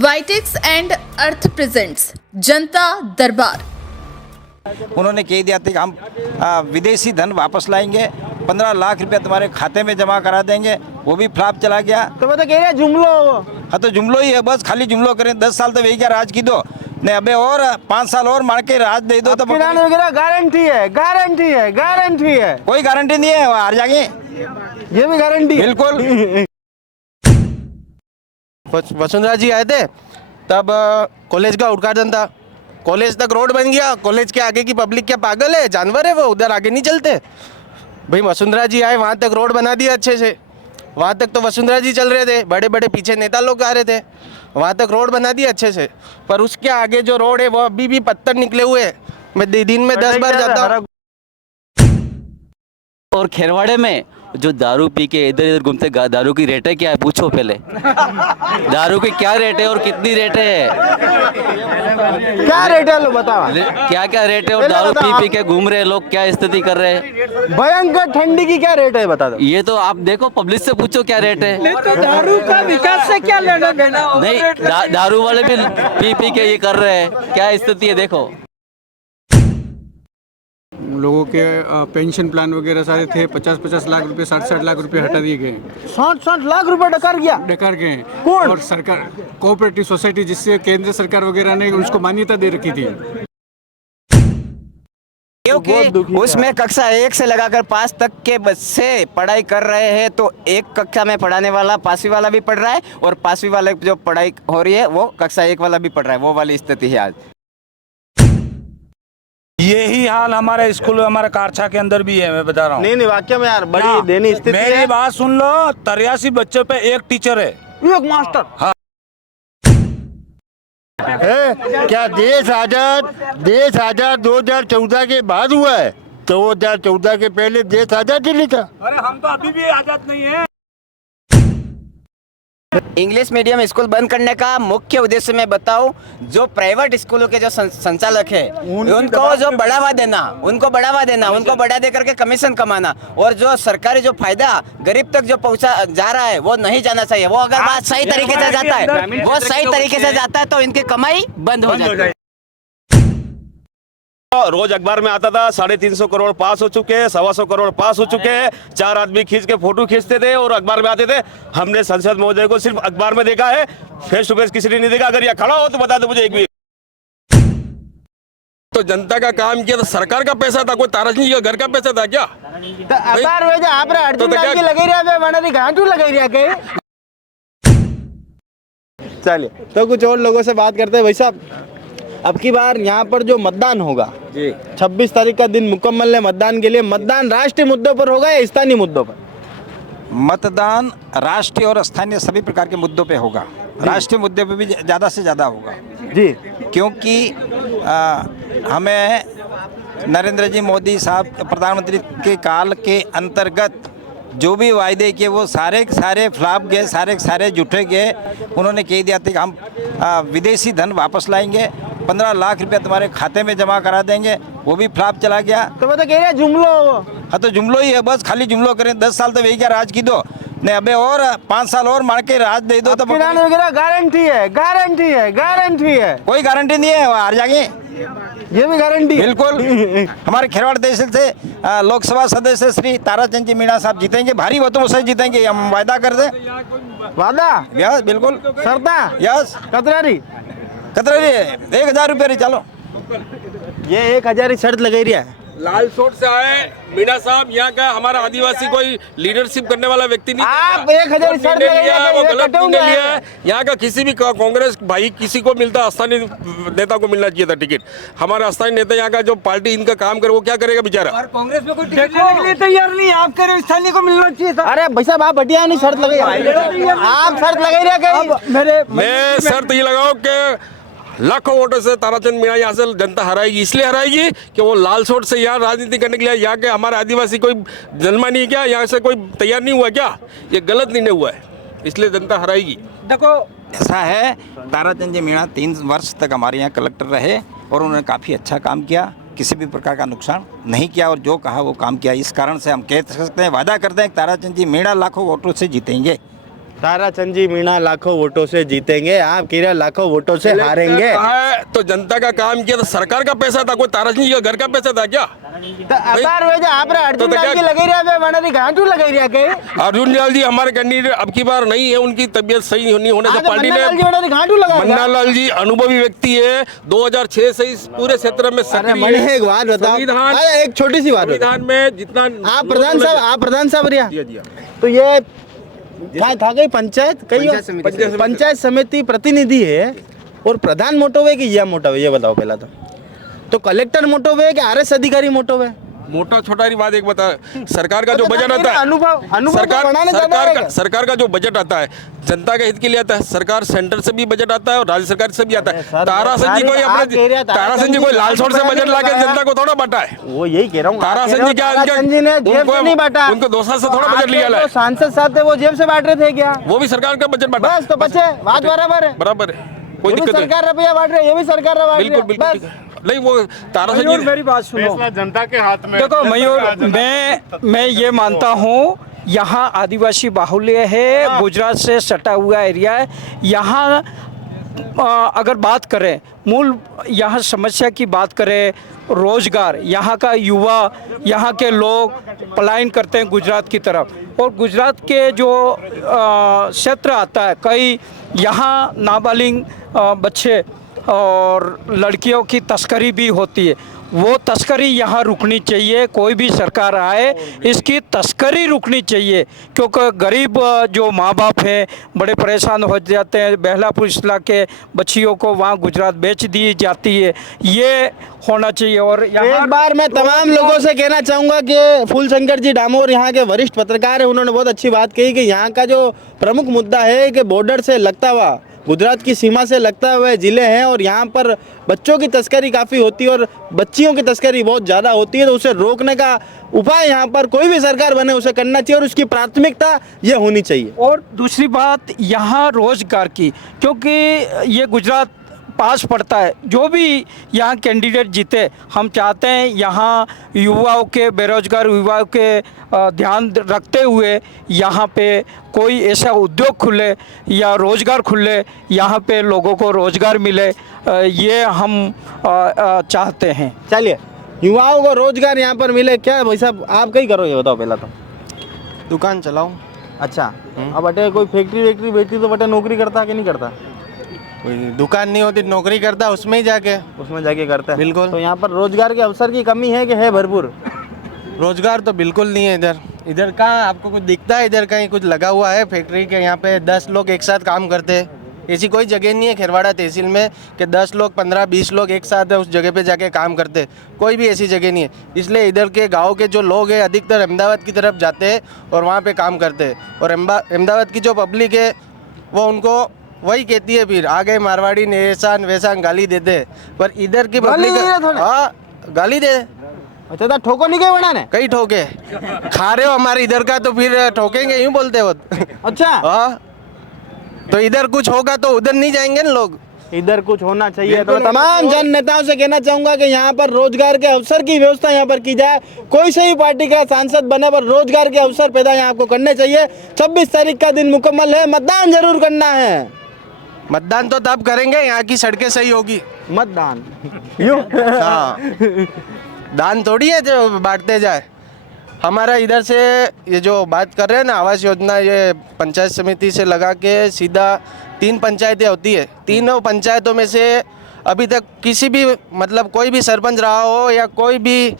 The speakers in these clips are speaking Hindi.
वाइटेक्स एंड अर्थ प्रेजेंट्स जनता दरबार। उन्होंने कह दिया था कि हम विदेशी धन वापस लाएंगे, 15 लाख रुपया तुम्हारे खाते में जमा करा देंगे। वो भी फ्लॉप चला गया। तो मैं तो कह रहा जुमलो। हाँ तो जुमलो ही है, बस खाली जुमलो करें। 10 साल तो वही क्या राज की दो नहीं, अबे और 5 साल और मार के राज दे दो तो वगैरह गारंटी है, गारंटी है, गारंटी है। कोई गारंटी नहीं है, हार जाएंगे। ये भी गारंटी बिल्कुल। वसुंधरा जी आए थे तब कॉलेज का उद्घाटन था, कॉलेज तक रोड बन गया। कॉलेज के आगे की पब्लिक क्या पागल है, जानवर है वो, उधर आगे नहीं चलते। भाई वसुंधरा जी आए, वहाँ तक रोड बना दिया अच्छे से। वहाँ तक तो वसुंधरा जी चल रहे थे, बड़े बड़े पीछे नेता लोग आ रहे थे, वहाँ तक रोड बना दिया अच्छे से। पर उसके आगे जो रोड है वो अभी भी पत्थर निकले हुए हैं। मैं दिन में 10 बार जाता हूँ। और खेरवाड़े में जो दारू पी के इधर इधर घूमते, दारू की रेट है क्या है पूछो पहले। दारू की क्या रेट है और कितनी रेट है, क्या रेट है लो बताओ। क्या क्या रेट है, और दारू पी पी के घूम रहे लोग, क्या स्थिति कर रहे हैं। भयंकर ठंडी की क्या रेट है बता दो। ये तो आप देखो, पब्लिक से पूछो क्या रेट है। नहीं तो दारू का विकास से क्या लेना देना। नहीं दारू वाले भी पी पी के ये कर रहे हैं, क्या स्थिति है देखो। लोगों के पेंशन प्लान वगैरह सारे थे, 50-50 लाख रुपए, 60-60 लाख रुपए हटा दिए गए। 60-60 लाख रुपए डकार गया। डकार गए। कौन? और सरकार कोऑपरेटिव सोसाइटी, जिससे केंद्र सरकार वगैरह ने उसको मान्यता दे रखी थी। क्योंकि उसमें कक्षा 1 से लगाकर 5 तक के बच्चे पढ़ाई कर रहे हैं, तो एक कक्षा में पढ़ाने वाला 5वीं वाला भी पढ़ रहा है, और 5वीं वाले जो पढ़ाई हो रही है वो कक्षा 1 वाला भी पढ़ रहा है। वो वाली स्थिति है आज। यही हाल हमारे स्कूल, हमारे कारछा के अंदर भी है। मैं बता रहा हूँ। नहीं वाक्य में यार बड़ी देनी स्थिति है। मेरी बात सुन लो, 83 बच्चों पे एक टीचर है, एक मास्टर। हाँ। क्या देश आजाद 2014 के बाद हुआ है? 2014 के पहले देश आजाद ही नहीं था। अरे हम तो अभी भी आजाद नहीं है। इंग्लिश मीडियम स्कूल बंद करने का मुख्य उद्देश्य मैं बताऊं, जो प्राइवेट स्कूलों के जो संचालक है उनको जो बढ़ावा देना, उनको बढ़ा दे करके कमीशन कमाना, और जो सरकारी जो फायदा गरीब तक जो पहुंचा जा रहा है वो नहीं जाना चाहिए। वो अगर बात सही तरीके से जाता है, वो सही तरीके से जाता है तो इनकी कमाई बंद हो जाती है। रोज अखबार में आता था 350 करोड़ पास हो चुके हैं, 125 करोड़ पास हो चुके हैं। 4 आदमी खींच के फोटो खींचते थे और अखबार में आते थे। हमने संसद महोदय को सिर्फ अखबार में देखा है, फेस टू फेस किसी ने नहीं देखा। अगर ये खड़ा हो तो बता दो मुझे एक भी। तो जनता का काम किया, तो सरकार का पैसा था, कोई ताराचंद जी का घर का पैसा था क्या? चलिए तो कुछ और लोगों से बात करते हैं। भाई साहब, अब की बार यहाँ पर जो मतदान होगा जी, 26 तारीख का दिन मुकम्मल है मतदान के लिए। मतदान राष्ट्रीय मुद्दों पर होगा या स्थानीय मुद्दों पर? मतदान राष्ट्रीय और स्थानीय सभी प्रकार के मुद्दों पे होगा। राष्ट्रीय मुद्दे पे भी ज़्यादा से ज़्यादा होगा जी, क्योंकि हमें नरेंद्र जी मोदी साहब प्रधानमंत्री के काल के अंतर्गत जो भी वायदे किए वो सारे के सारे फ्लॉप गए, सारे के सारे झूठे गए। उन्होंने कह दिया था कि हम विदेशी धन वापस लाएंगे, 15 लाख रुपया तुम्हारे खाते में जमा करा देंगे। वो भी फ्लॉप चला गया। तो मैं तो कह रहा जुमलो। हाँ तो जुमलो ही है, बस खाली जुमलो करें। 10 साल तो वही क्या राज की दो नहीं, अबे और 5 साल और मार के राज दे दो तो वगैरह गारंटी है, गारंटी है, गारंटी है। कोई गारंटी नहीं है, हार जाएंगे। ये भी गारंटी बिल्कुल। हमारे खेरवाड़ देश से लोकसभा सदस्य श्री ताराचंद जी मीणा साहब जीतेंगे, भारी मतों से जीतेंगे, हम वादा कर दे। वादा? यस बिल्कुल। सरता? यस। कतरारी 1000 रुपये चलो। ये 1000 शर्त लगाई रही है। लाल सोट से आए मीणा साहब, यहाँ का हमारा आदिवासी कोई लीडरशिप करने वाला व्यक्ति नहीं। आप 1000 शर्त लिया है, वो गलत निर्णय लिया है। यहाँ का किसी भी कांग्रेस भाई किसी को मिलता, स्थानीय नेता को मिलना चाहिए था टिकट। हमारा स्थानीय नेता यहाँ का जो पार्टी इनका काम करे वो क्या करेगा बेचारा? और कांग्रेस में कोई टिकट लेने के लिए तैयार नहीं। आप कह रहे हो स्थानीय को मिलना चाहिए था। अरे भाई साहब, आप हटिया नहीं शर्त लगाई, आप शर्त लगाई रहे। मैं शर्त ये लगाऊं कि लाखों वोटों से ताराचंद मीणा यहाँ से जनता हराएगी। इसलिए हराएगी कि वो लाल सोट से यहाँ राजनीति करने के लिए, यहाँ के हमारे आदिवासी कोई जन्मा नहीं है क्या, यहाँ से कोई तैयार नहीं हुआ क्या? ये गलत निर्णय हुआ है, इसलिए जनता हराएगी। देखो ऐसा है, ताराचंद जी मीणा 3 वर्ष तक हमारे यहाँ कलेक्टर रहे और उन्होंने काफ़ी अच्छा काम किया, किसी भी प्रकार का नुकसान नहीं किया और जो कहा वो काम किया। इस कारण से हम कह सकते हैं, वादा करते हैं कि ताराचंद जी मीणा लाखों वोटों से जीतेंगे। ताराचंद जी मीणा लाखों वोटों से जीतेंगे, आप केरल लाखों वोटों से हारेंगे। तो जनता का काम किया तो सरकार का पैसा था, कोई ताराचंद जी का घर का पैसा था क्या? अपार वे आप अर्जुन लाल जी लगे रहे बनारी घाटू लगे रहा के अर्जुन लाल जी हमारे कैंडिडेट अब की बार नहीं है, उनकी तबियत सही नहीं होने से पार्टी ने घाटू लगा मन्ना लाल जी अनुभवी व्यक्ति है, 2006 से इस पूरे क्षेत्र में सक्रिय है। एक बात बताओ, एक छोटी सी बात, संविधान में जितना आप प्रधान साहब रिया तो ये था गई पंचायत समिति प्रतिनिधि है और प्रधान मोटो है कि यह मोटो है, ये बताओ पहला तो कलेक्टर मोटो है कि आरएस अधिकारी मोटो है? मोटा छोटा की बात एक बता, सरकार का जो बजट आता है, सरकार का जो बजट आता है जनता के हित के लिए आता है, सरकार सेंटर से भी बजट आता है और राज्य सरकार से भी आता है। ताराचंद जी कोई लालसोट से बजट लाके जनता को थोड़ा बांटा है, वो यही कह रहा हूँ। ताराचंद जी क्या उनको 2 साल से थोड़ा बजट लिया है, सांसद साहब थे वो जेब से बांट रहे थे क्या? वो भी सरकार का बजट बांटा, बस तो बचे बात बराबर है, कोई दिक्कत नहीं, सरकार रुपया बांट रही है, ये भी सरकार बांट रही है। बिल्कुल बिल्कुल नहीं, वो ताराचंद जी मेरी बात सुनो, जनता के हाथ में। देखो मयूर, मैं ये मानता हूँ यहाँ आदिवासी बाहुल्य है, गुजरात से सटा हुआ एरिया है। यहाँ अगर बात करें मूल यहाँ समस्या की बात करें, रोजगार, यहाँ का युवा, यहाँ के लोग पलायन करते हैं गुजरात की तरफ, और गुजरात के जो क्षेत्र आता है कई यहाँ नाबालिग बच्चे और लड़कियों की तस्करी भी होती है। वो तस्करी यहाँ रुकनी चाहिए, कोई भी सरकार आए इसकी तस्करी रुकनी चाहिए, क्योंकि गरीब जो माँ बाप हैं बड़े परेशान हो जाते हैं। बहलापुर इस्ला के बच्चियों को वहाँ गुजरात बेच दी जाती है, ये होना चाहिए। और एक बार मैं तमाम लोगों से कहना चाहूँगा कि फूलशंकर जी डामोर यहाँ के वरिष्ठ पत्रकार हैं, उन्होंने बहुत अच्छी बात कही कि यहाँ का जो प्रमुख मुद्दा है कि बॉर्डर से लगता हुआ, गुजरात की सीमा से लगता हुए ज़िले हैं और यहाँ पर बच्चों की तस्करी काफ़ी होती है और बच्चियों की तस्करी बहुत ज़्यादा होती है, तो उसे रोकने का उपाय यहाँ पर कोई भी सरकार बने उसे करना चाहिए और उसकी प्राथमिकता ये होनी चाहिए। और दूसरी बात यहाँ रोजगार की, क्योंकि ये गुजरात पास पड़ता है, जो भी यहाँ कैंडिडेट जीते हम चाहते हैं यहाँ युवाओं के, बेरोजगार युवाओं के ध्यान रखते हुए यहाँ पे कोई ऐसा उद्योग खुले या रोजगार खुले, यहाँ पे लोगों को रोजगार मिले, ये हम चाहते हैं। चलिए, युवाओं को रोजगार यहाँ पर मिले, क्या भाई साहब आप कहीं करो ये बताओ पहला तो? दुकान चलाऊं। अच्छा, अब बटे कोई फैक्ट्री बेटी तो बटे नौकरी करता कि नहीं करता? कोई दुकान नहीं होती नौकरी करता, उसमें जाके करता है। बिल्कुल। तो यहाँ पर रोजगार के अवसर की कमी है कि है भरपूर? रोजगार तो बिल्कुल नहीं है इधर कहाँ आपको कुछ दिखता है? इधर कहीं कुछ लगा हुआ है फैक्ट्री के? यहाँ पे 10 लोग एक साथ काम करते हैं, ऐसी कोई जगह नहीं है खेरवाड़ा तहसील में कि 10 लोग 15-20 लोग एक साथ उस जगह पे जाके काम करते, कोई भी ऐसी जगह नहीं है। इसलिए इधर के गांव के जो लोग हैं अधिकतर अहमदाबाद की तरफ जाते हैं और वहाँ पे काम करते हैं, और अहमदाबाद की जो पब्लिक है वो उनको वही कहती है, फिर आ गए मारवाड़ी ने ऐसान वैसान गाली देते, पर इधर की पब्लिक गाली दे। अच्छा तो ठोको नहीं गए बनाने? कई ठोके खा रहे हो हमारे इधर का, तो फिर ठोकेंगे यूँ बोलते हो। अच्छा हाँ, तो इधर कुछ होगा तो उधर नहीं जाएंगे ना लोग, इधर कुछ होना चाहिए। तो तमाम जन नेताओं से कहना चाहूंगा कि यहाँ पर रोजगार के अवसर की व्यवस्था यहाँ पर की जाए, कोई से भी पार्टी का सांसद बने पर रोजगार के अवसर पैदा यहाँ आपको करने चाहिए। 26 तारीख का दिन मुकम्मल है, मतदान जरूर करना है। मतदान तो तब करेंगे यहाँ की सड़कें सही होगी। मतदान यूं हाँ, दान थोड़ी है जो बांटते जाए। हमारा इधर से ये जो बात कर रहे हैं ना आवास योजना, ये पंचायत समिति से लगा के सीधा 3 पंचायतें होती है, तीनों पंचायतों में से अभी तक किसी भी मतलब कोई भी सरपंच रहा हो या कोई भी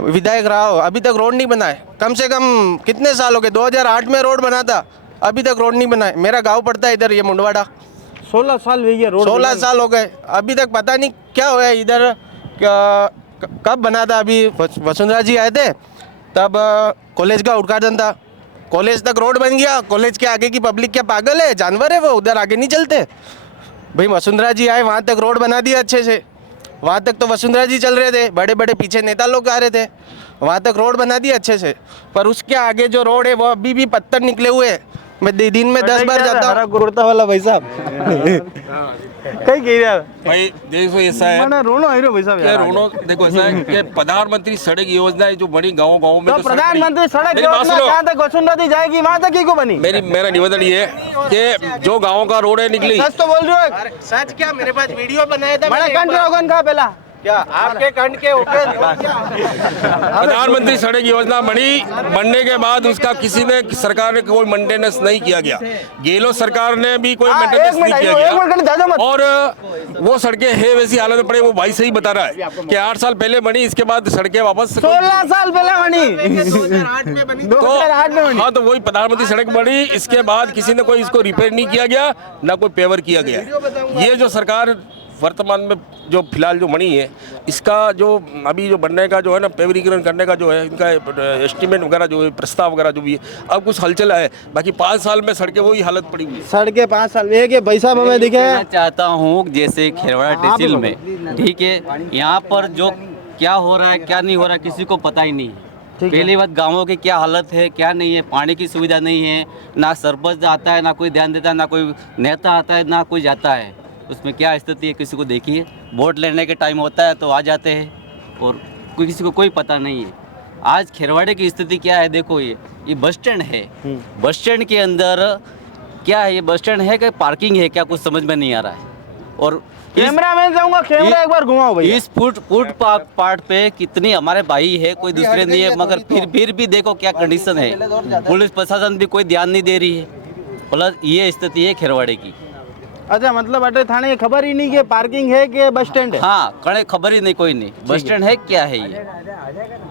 विधायक रहा हो अभी तक रोड नहीं बना है। कम से कम कितने साल हो गए? 2008 में रोड बना था, अभी तक रोड नहीं बना है। मेरा गाँव पड़ता है इधर, ये मुंडवाड़ा, 16 साल हुई है रोड, 16 साल हो गए, अभी तक पता नहीं क्या हुआ है इधर। कब बना था? अभी वसुंधरा जी आए थे तब कॉलेज का उद्घाटन था, कॉलेज तक रोड बन गया। कॉलेज के आगे की पब्लिक क्या पागल है, जानवर है वो? उधर आगे नहीं चलते भाई। वसुंधरा जी आए, वहाँ तक रोड बना दिया अच्छे से, वहाँ तक तो वसुंधरा जी चल रहे थे, बड़े बड़े पीछे नेता लोग आ रहे थे, वहाँ तक रोड बना दिया अच्छे से। पर उसके आगे जो रोड है वो अभी भी पत्थर निकले हुए हैं, मैं दिन में 10 बार जाता हूँ। हरा कुर्ता वाला भाई साहब कहीं कह रहा भाई देखो ऐसा है मैंने रोनो आई रो भाई साहब कि रोनो देखो ऐसा है कि प्रधानमंत्री सड़क योजना जो बड़ी गाँव गाँव में तो प्रधानमंत्री सड़क मेरी बात योजना सुनो। जहाँ तक वसुंधरा दी जाएगी वहाँ तक ही को बनी मेरा निवेदन ये है कि जो गाँव का रोड है निकली सच तो बोल रहे हो सच क्या, मेरे पास वीडियो बनाया था मैंने कंठ रोगन कहा पहला क्या आपके कंठ के ऊपर प्रधानमंत्री सड़क योजना बनने के बाद उसका किसी ने सरकार ने कोई मेंटेनेंस नहीं किया गया। गेहलोत सरकार ने भी कोई मेंटेनेंस नहीं किया गया और वो सड़कें है वैसी हालत में पड़ी। वो भाई सही बता रहा है कि 8 साल पहले बनी, इसके बाद सड़कें वापस 16 साल पहले बनी 2008 में बनी। 2008 में बनी हाँ तो वही प्रधानमंत्री सड़क बनी, इसके बाद किसी ने कोई इसको रिपेयर नहीं किया गया, ना कोई पेवर किया गया। ये जो सरकार वर्तमान में जो फिलहाल जो बनी है, इसका जो अभी जो बनने का जो है ना पेवरीकरण करने का जो है इनका एस्टीमेट वगैरह जो है प्रस्ताव वगैरह जो भी है अब कुछ हलचल है। बाकी 5 साल में सड़कें वही हालत पड़ी हुई है। सड़कें 5 साल में एक भाई साहब हमें दिखे कहना चाहता हूँ जैसे खेरवाड़ा तहसील में, ठीक है, यहाँ पर जो क्या हो रहा है क्या नहीं हो रहा है किसी को पता ही नहीं है। पहली बात गाँवों की क्या हालत है क्या नहीं है, पानी की सुविधा नहीं है, ना सरपंच आता है, ना कोई ध्यान देता है, ना कोई नेता आता है, ना कोई जाता है। उसमें क्या स्थिति है किसी को देखिए, वोट लेने के टाइम होता है तो आ जाते हैं और कोई किसी को कोई पता नहीं है। आज खेरवाड़े की स्थिति क्या है देखो, ये बस स्टैंड है, बस स्टैंड के अंदर क्या है, ये बस स्टैंड है कि पार्किंग है क्या कुछ समझ में नहीं आ रहा है। और कैमरा मैन जाऊंगा, कैमरा एक बार घुमाओ भैया। इस फुट पार्ट पे कितनी हमारे भाई है, कोई दूसरे नहीं है, मगर फिर भी देखो क्या कंडीशन है। पुलिस प्रशासन भी कोई ध्यान नहीं दे रही है, प्लस ये स्थिति है खेरवाड़े की। अच्छा मतलब अटे थाने की खबर ही नहीं कि पार्किंग है कि बस स्टैंड है। हाँ कड़े खबर ही नहीं, कोई नहीं, बस स्टैंड है क्या है ये।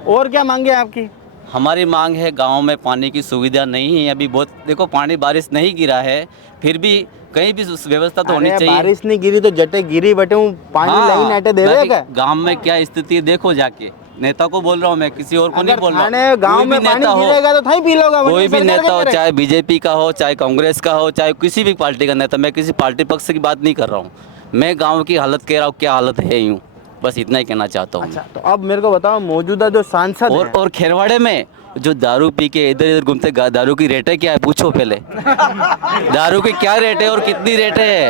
और क्या मांगे आपकी? हमारी मांग है गांव में पानी की सुविधा नहीं है अभी बहुत, देखो पानी बारिश नहीं गिरा है फिर भी कहीं भी व्यवस्था तो होनी चाहिए। बारिश नहीं गिरी तो जटे गिरी बटे पानी लाइन आटे दे रहे क्या? गांव में क्या स्थिति है देखो जाके, नेता को बोल रहा हूँ मैं, किसी और को नहीं बोल रहा हूँ। गांव में पानी गिरेगा तो थाई पी लोगा, कोई भी नेता हो, चाहे बीजेपी का हो, चाहे कांग्रेस का हो, चाहे किसी भी पार्टी का नेता, मैं किसी पार्टी पक्ष की बात नहीं कर रहा हूँ, मैं गांव की हालत कह रहा हूँ क्या हालत है, यूँ बस इतना ही कहना चाहता हूँ। अच्छा, तो अब मेरे को बताओ मौजूदा जो सांसद और खेरवाड़े में जो दारू पी के इधर इधर घूमते, दारू की रेट है क्या है पूछो पहले। दारू की क्या रेट है और कितनी रेट है,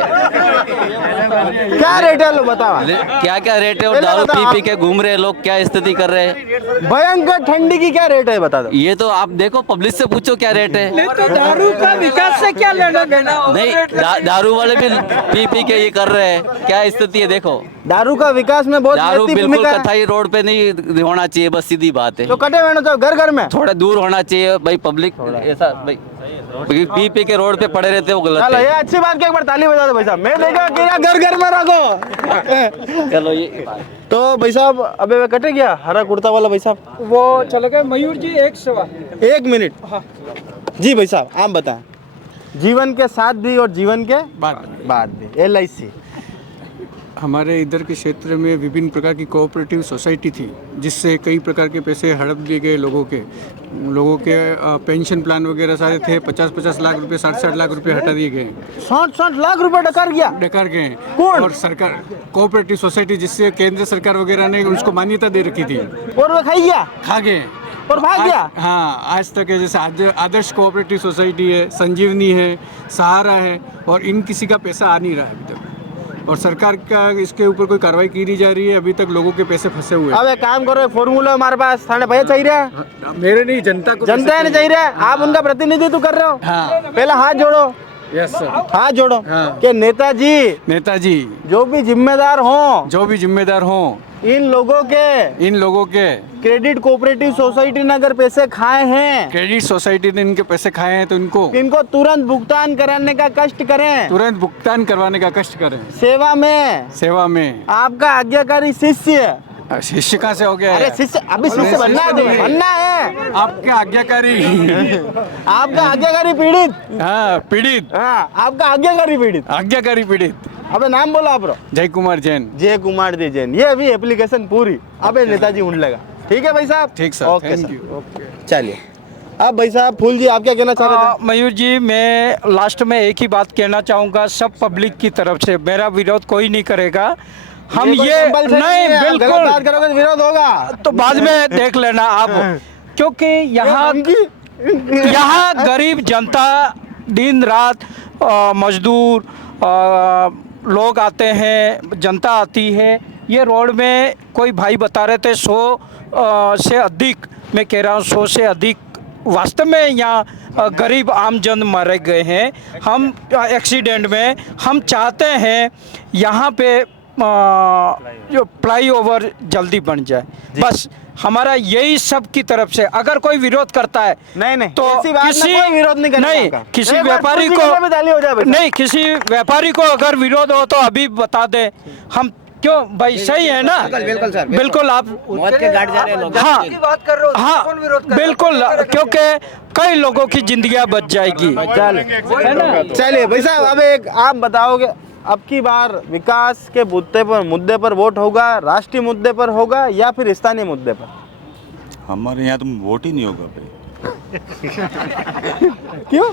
क्या रेट है लो बताओ, क्या क्या रेट है और दारू पी के घूम रहे लोग, क्या स्थिति कर रहे हैं। भयंकर ठंडी की क्या रेट है बता दो। ये तो आप देखो पब्लिक से पूछो क्या रेट है। तो दारू का विकास से क्या लेना देना? नहीं दारू वाले भी पी के ये कर रहे हैं, क्या स्थिति है देखो। दारू का विकास में बहुत दारू बिल्कुल कथाई रोड पे नहीं होना चाहिए, बस सीधी बात है। तो कटे होना चाहिए घर घर में, थोड़ा दूर होना चाहिए भाई, पब्लिक ऐसा भाई पी के रोड पे पड़े रहते वो गलत है। ये अच्छी बात की एक बार ताली बजा दो भाई साहब, मैं देखा कि घर घर में रखो। चलो ये तो भाई साहब अबे वे कटे गया हरा कुर्ता वाला भाई साहब, वो चले गए। मयूर जी एक सवाल, 1 मिनट जी भाई साहब आप बताएं, जीवन के साथ भी और जीवन के बाद भी LIC हमारे इधर के क्षेत्र में विभिन्न प्रकार की कोऑपरेटिव सोसाइटी थी, जिससे कई प्रकार के पैसे हड़प लिए गए लोगों के पेंशन प्लान वगैरह सारे थे। 50-50 लाख रुपए, 60-60 लाख रुपए हटा दिए गए। 60-60 लाख रुपए डकार गए कौन? और सरकार कोऑपरेटिव सोसाइटी, जिससे केंद्र सरकार वगैरह ने उसको मान्यता दे रखी थी, और वो खा गए और भाग गया। हाँ आज तक है, जैसे आदर्श कोऑपरेटिव सोसाइटी है, संजीवनी है, सहारा है, और इन किसी का पैसा आ नहीं रहा है अभी तक, और सरकार का इसके ऊपर कोई कार्रवाई की नहीं जा रही है। अभी तक लोगों के पैसे फंसे हुए हैं। अब एक काम करो, फॉर्मूला हमारे पास थाने भैया चाहिए, मेरे नहीं जनता को, जनता नहीं चाहिए, आप उनका प्रतिनिधित्व कर रहे हो। हाँ। पहले हाथ जोड़ो। यस सर, हाथ जोड़ो। हाँ। कि नेताजी जो भी जिम्मेदार हों इन लोगों के क्रेडिट कोऑपरेटिव सोसाइटी ने अगर पैसे खाए हैं, क्रेडिट सोसाइटी ने इनके पैसे खाए हैं, तो इनको तुरंत भुगतान कराने का कष्ट करें, तुरंत भुगतान करवाने का कष्ट करें। सेवा में आपका आज्ञाकारी शिष्य कहाँ से हो गया? अरे शिष्य, अभी शिष्य बनना है आपके आज्ञाकारी आपका आज्ञाकारी पीड़ित। हाँ पीड़ित, हाँ आपका आज्ञाकारी पीड़ित। अबे नाम बोलो आप। जय कुमार जैन। ये अभी एप्लीकेशन पूरी। अबे नेताजी उन लगा। ठीक है भाई साहब। ठीक सर, ओके सर। चलिए अब भाई साहब फूल जी आप क्या कहना चाह रहे थे? मयूर जी मैं लास्ट में एक ही बात कहना चाहूँगा, सब पब्लिक की तरफ से, मेरा विरोध कोई नहीं करेगा। हम ये नहीं बिल्कुल बात करोगे तो विरोध होगा, तो बाद में देख लेना आप, क्योंकि यहाँ गरीब जनता दिन रात मजदूर लोग आते हैं, जनता आती है। ये रोड में कोई भाई बता रहे थे 100 से अधिक, मैं कह रहा हूँ 100 से अधिक वास्तव में यहाँ गरीब आम जन मारे गए हैं हम एक्सीडेंट में। हम चाहते हैं यहाँ पे जो फ्लाईओवर जल्दी बन जाए, बस हमारा यही सब की तरफ से। अगर कोई विरोध करता है नहीं तो ऐसी बात किसी कोई विरोध नहीं करेगा नहीं, आपका। किसी एक बार व्यापारी कुर्सी के लिए भी ताली हो जाए को बेटा। नहीं, किसी व्यापारी को अगर विरोध हो तो अभी बता दे, हम क्यों भाई सही है ना? बिल्कुल सर, बिल्कुल आप मौत के घाट जा रहे हैं लोग। हाँ बात कर रहे हो, हाँ कौन विरोध कर रहा है? बिल्कुल, क्योंकि कई लोगों की जिंदगियां बच जाएगी, है ना? चलिए भाई साहब, अब एक आप बताओगे, अब की बार विकास के मुद्दे पर वोट होगा, राष्ट्रीय मुद्दे पर होगा या फिर स्थानीय मुद्दे पर? हमारे यहाँ तो वोट ही नहीं होगा भाई। क्यों?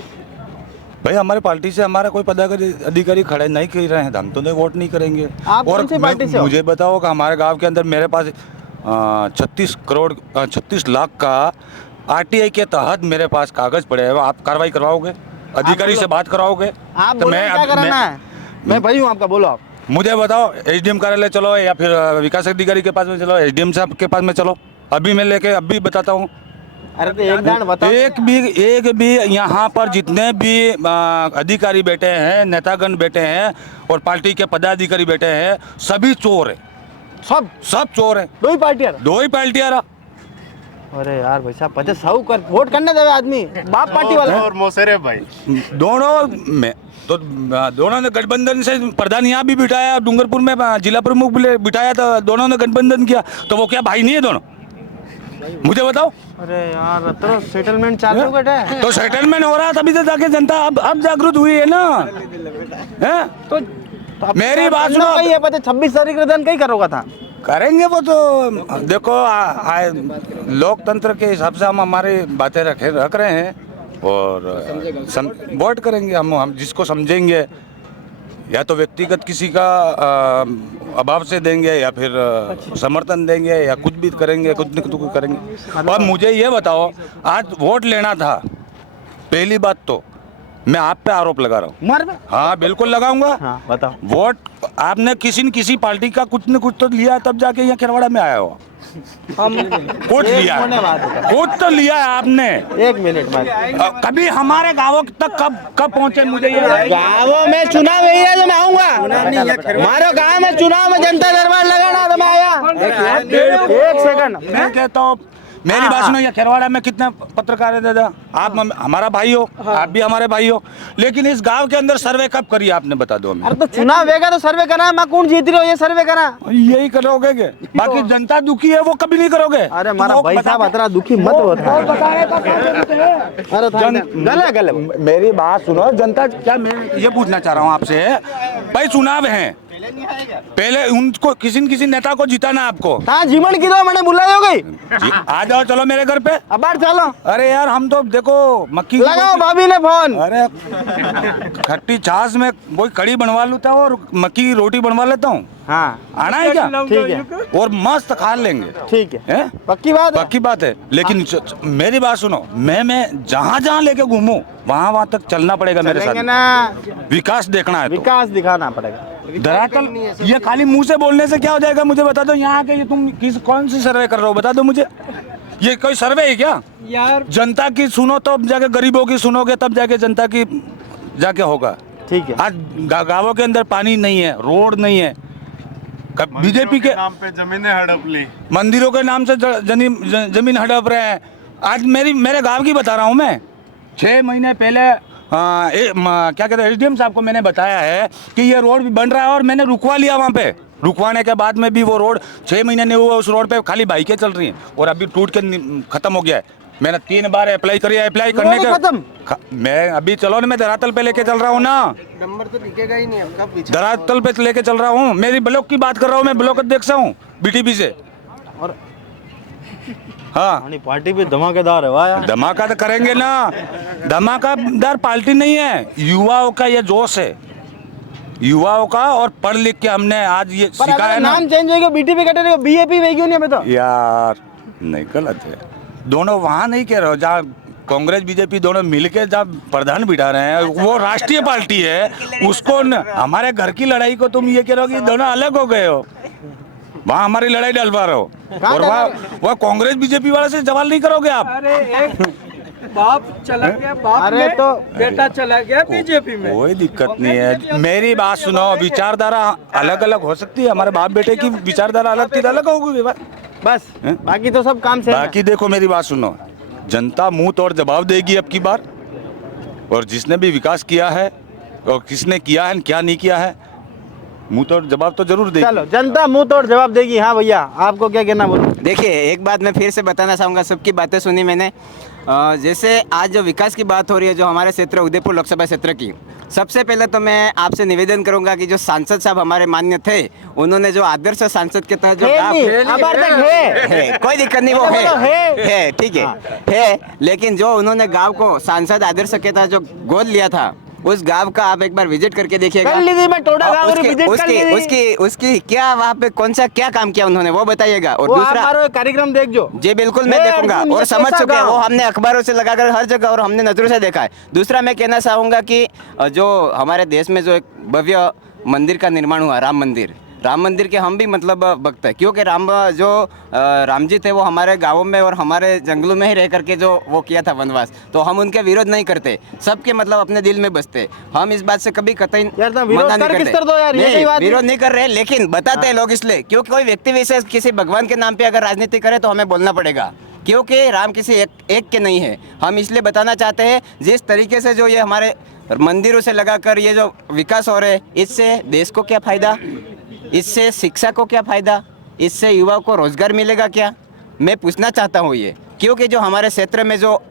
भाई हमारी पार्टी से हमारा कोई अधिकारी खड़े नहीं कर रहे हैं, हम तो नहीं वोट नहीं करेंगे। आप कौन सी पार्टी से हो? मुझे बताओ कि हमारे गांव के अंदर मेरे पास 36 लाख का आरटीआई के तहत मेरे पास कागज पड़े हैं। आप कार्रवाई करवाओगे, अधिकारी से बात कराओगे? आप तो बोलो क्या कराना है? मैं भाई हूँ आपका, बोलो आप। मुझे बताओ, एसडीएम कार्यालय चलो या फिर विकास अधिकारी के पास में चलो, एसडीएम साहब के पास में चलो। अभी मैं लेके अभी बताता हूँ। अरे तो एक दान बताओ। एक भी यहाँ पर जितने भी अधिकारी बैठे हैं, नेतागण बैठे हैं और पार्टी के पदाधिकारी बैठे हैं, सभी चोर है। सब चोर है। दो ही पार्टियां। अरे यार भाई साहब, 50 कर वोट करने देवे आदमी, बाप पार्टी वाला और मोसेरे भाई दोनों में तो दोनों ने गठबंधन से प्रधान यहाँ भी बिठाया, डूंगरपुर में जिला प्रमुख बिठाया, तो दोनों ने गठबंधन किया, तो वो क्या भाई नहीं है दोनों? मुझे बताओ। अरे यार तो सेटलमेंट चालू बेटा, तो सेटलमेंट हो रहा है तभी तो जाके जनता अब जागरूक हुई है ना, है? तो मेरी बात सुनो, ये पता 26 तारीख के दिन कहीं करोगा था? करेंगे वो तो देखो, लोकतंत्र के हिसाब से हम हमारी बातें रख रहे हैं और वोट करेंगे हम जिसको समझेंगे, या तो व्यक्तिगत किसी का अभाव से देंगे या फिर समर्थन देंगे या कुछ भी करेंगे, कुछ न कुछ करेंगे। और मुझे ये बताओ, आज वोट लेना था, पहली बात तो मैं आप पे आरोप लगा रहा हूँ। हाँ बिल्कुल लगाऊंगा। हाँ, बताओ। वोट आपने किसी न किसी पार्टी का कुछ न कुछ तो लिया, तब जाके यहाँ खेरवाड़ा में आया हो। हम कुछ लिया, कुछ तो लिया है आपने। 1 मिनट में कभी हमारे गाँवों तक कब पहुँचे? मुझे ये गाँवों में चुनाव यही है तो मैं आऊंगा। हमारे गाँव में चुनाव में जनता दरबार लगाना तो मैं आया। 1 सेकंड मैं कहता हूँ, मेरी बात सुनो, ये खेरवाड़ा में कितने पत्रकार है दादा? आप हमारा भाई हो, आप भी हमारे भाई हो, लेकिन इस गांव के अंदर सर्वे कब करी आपने, बता दो हमें। अरे तो चुनाव वेगा तो सर्वे करा, मैं कौन जीत रही हूँ ये सर्वे करा, यही करोगे के? बाकी जनता दुखी है वो कभी नहीं करोगे। अरे हमारा भाई साहब अतरा दुखी मत होता। अरे गले मेरी बात सुनो, जनता क्या, मैं ये पूछना चाह रहा हूँ आपसे, भाई चुनाव है, पहले उनको किसी न किसी नेता को जिताना आपको। हाँ जीवन की दो मैंने बुला हो गई, आ जाओ, चलो मेरे घर पे। अब बाहर चलो। अरे यार हम तो देखो मक्की लगाओ भाभी ने फोन। अरे खट्टी छाछ में कोई कड़ी बनवा लेता हूँ और मक्की की रोटी बनवा लेता हूँ। हाँ आना है क्या? ठीक है, और मस्त खा लेंगे। ठीक है? पक्की बात है। लेकिन मेरी बात सुनो, मैं जहाँ लेके घूमूं वहाँ तक चलना पड़ेगा मेरे साथ ना। विकास देखना है, विकास दिखाना पड़ेगा। दरअसल ये खाली मुंह से बोलने से क्या हो जाएगा? मुझे बता दो, यहाँ के तुम कौन सी सर्वे कर रहे हो? बता दो मुझे, ये कोई सर्वे है क्या यार? जनता की सुनो तब जाके, गरीबों की सुनोगे तब जाके जनता की जाके होगा। ठीक है। आज गाँवों के अंदर पानी नहीं है, रोड नहीं है, बीजेपी के नाम पे जमीनें हड़प ली, मंदिरों के नाम से जमीन हड़प रहे हैं। आज मेरे गांव की बता रहा हूँ मैं, 6 महीने पहले क्या कहते हैं, एसडीएम साहब को मैंने बताया है कि ये रोड भी बन रहा है और मैंने रुकवा लिया वहाँ पे। रुकवाने के बाद में भी वो रोड 6 महीने नहीं हुआ, उस रोड पे खाली बाइकें चल रही हैं और अभी टूट के खत्म हो गया है। मैंने 3 बार अप्लाई करने के मैं अभी चलो ना, मैं धरातल पे लेके चल रहा हूँ ना, नंबर तो दिखेगा ही नहीं, अब कब धरातल पे लेके चल रहा हूँ। मेरी ब्लॉक की बात कर रहा हूँ, मैं ब्लॉक अध्यक्ष हूँ बीटीपी से। और हाँ पार्टी भी धमाकेदार है वाह यार। धमाका तो करेंगे ना, धमाकादार पार्टी नहीं है, युवाओं का ये जोश है, युवाओं का। और पढ़ लिख के हमने आज ये सीखा है ना। नाम चेंज हो गया, बीटीपी कटे बीएपी वे क्यों नहीं हमें तो? यार नहीं, गलत है। दोनों वहाँ नहीं कह रहे हो जहाँ कांग्रेस बीजेपी दोनों मिलके जब प्रधान बिठा रहे हैं, वो राष्ट्रीय पार्टी है, उसको हमारे घर की लड़ाई को तुम ये कह रहे हो कि दोनों अलग हो गए हो, वहाँ हमारी लड़ाई डलवा रहे हो, और वहाँ कांग्रेस बीजेपी वाले से सवाल नहीं करोगे आप। अरे एक बाप चला गया, बाप अरे में, तो बेटा चला गया बीजेपी में। कोई दिक्कत नहीं है, मेरी बात सुनो, विचारधारा अलग अलग हो सकती है, हमारे बाप बेटे की विचारधारा अलग थी, अलग होगी बस, बाकी तो सब काम से है ना। बाकी देखो मेरी बात सुनो, जनता मुंह तोड़ जवाब देगी अब की बार, और जिसने भी विकास किया है और किसने किया है क्या नहीं किया है, मुंह तोड़ जवाब तो जरूर देगी। चलो, जनता मुंह तोड़ जवाब देगी। हाँ भैया, आपको क्या कहना बोलो। देखिए, एक बात मैं फिर से बताना चाहूँगा, सबकी बातें सुनी मैंने। जैसे आज जो विकास की बात हो रही है, जो हमारे क्षेत्र उदयपुर लोकसभा क्षेत्र की, सबसे पहले तो मैं आपसे निवेदन करूंगा कि जो सांसद साहब हमारे मान्य थे, उन्होंने जो आदर्श सांसद के तहत जो कोई दिक्कत नहीं, वो है ठीक है, लेकिन जो उन्होंने गांव को सांसद आदर्श के तहत जो गोद लिया था, उस गांव का आप एक बार विजिट करके देखिएगा। उसकी क्या वहाँ पे कौन सा क्या काम किया उन्होंने, वो बताइएगा। और दूसरा कार्यक्रम देख जो जी बिल्कुल मैं देखूंगा, और समझ चुके हैं वो, हमने अखबारों से लगाकर हर जगह और हमने नजरों से देखा है। दूसरा मैं कहना चाहूँगा कि जो हमारे देश में जो एक भव्य मंदिर का निर्माण हुआ, राम मंदिर के हम भी मतलब भक्त है, क्योंकि राम जी थे, वो हमारे गाँवों में और हमारे जंगलों में ही रह करके जो वो किया था वनवास, तो हम उनके विरोध नहीं करते, सबके मतलब अपने दिल में बसते, हम इस बात से कभी कतई मना नहीं करते, विरोध नहीं कर रहे, लेकिन बताते हैं लोग इसलिए क्योंकि कोई व्यक्ति विशेष किसी भगवान के नाम पे अगर राजनीति करे तो हमें बोलना पड़ेगा, क्योंकि राम किसी एक के नहीं है। हम इसलिए बताना चाहते हैं, जिस तरीके से जो ये हमारे मंदिरों से लगाकर ये जो विकास हो रहे हैं, इससे देश को क्या फायदा, इससे शिक्षा को क्या फायदा, इससे युवाओं को रोजगार मिलेगा क्या, मैं पूछना चाहता हूँ ये। क्योंकि जो हमारे क्षेत्र में जो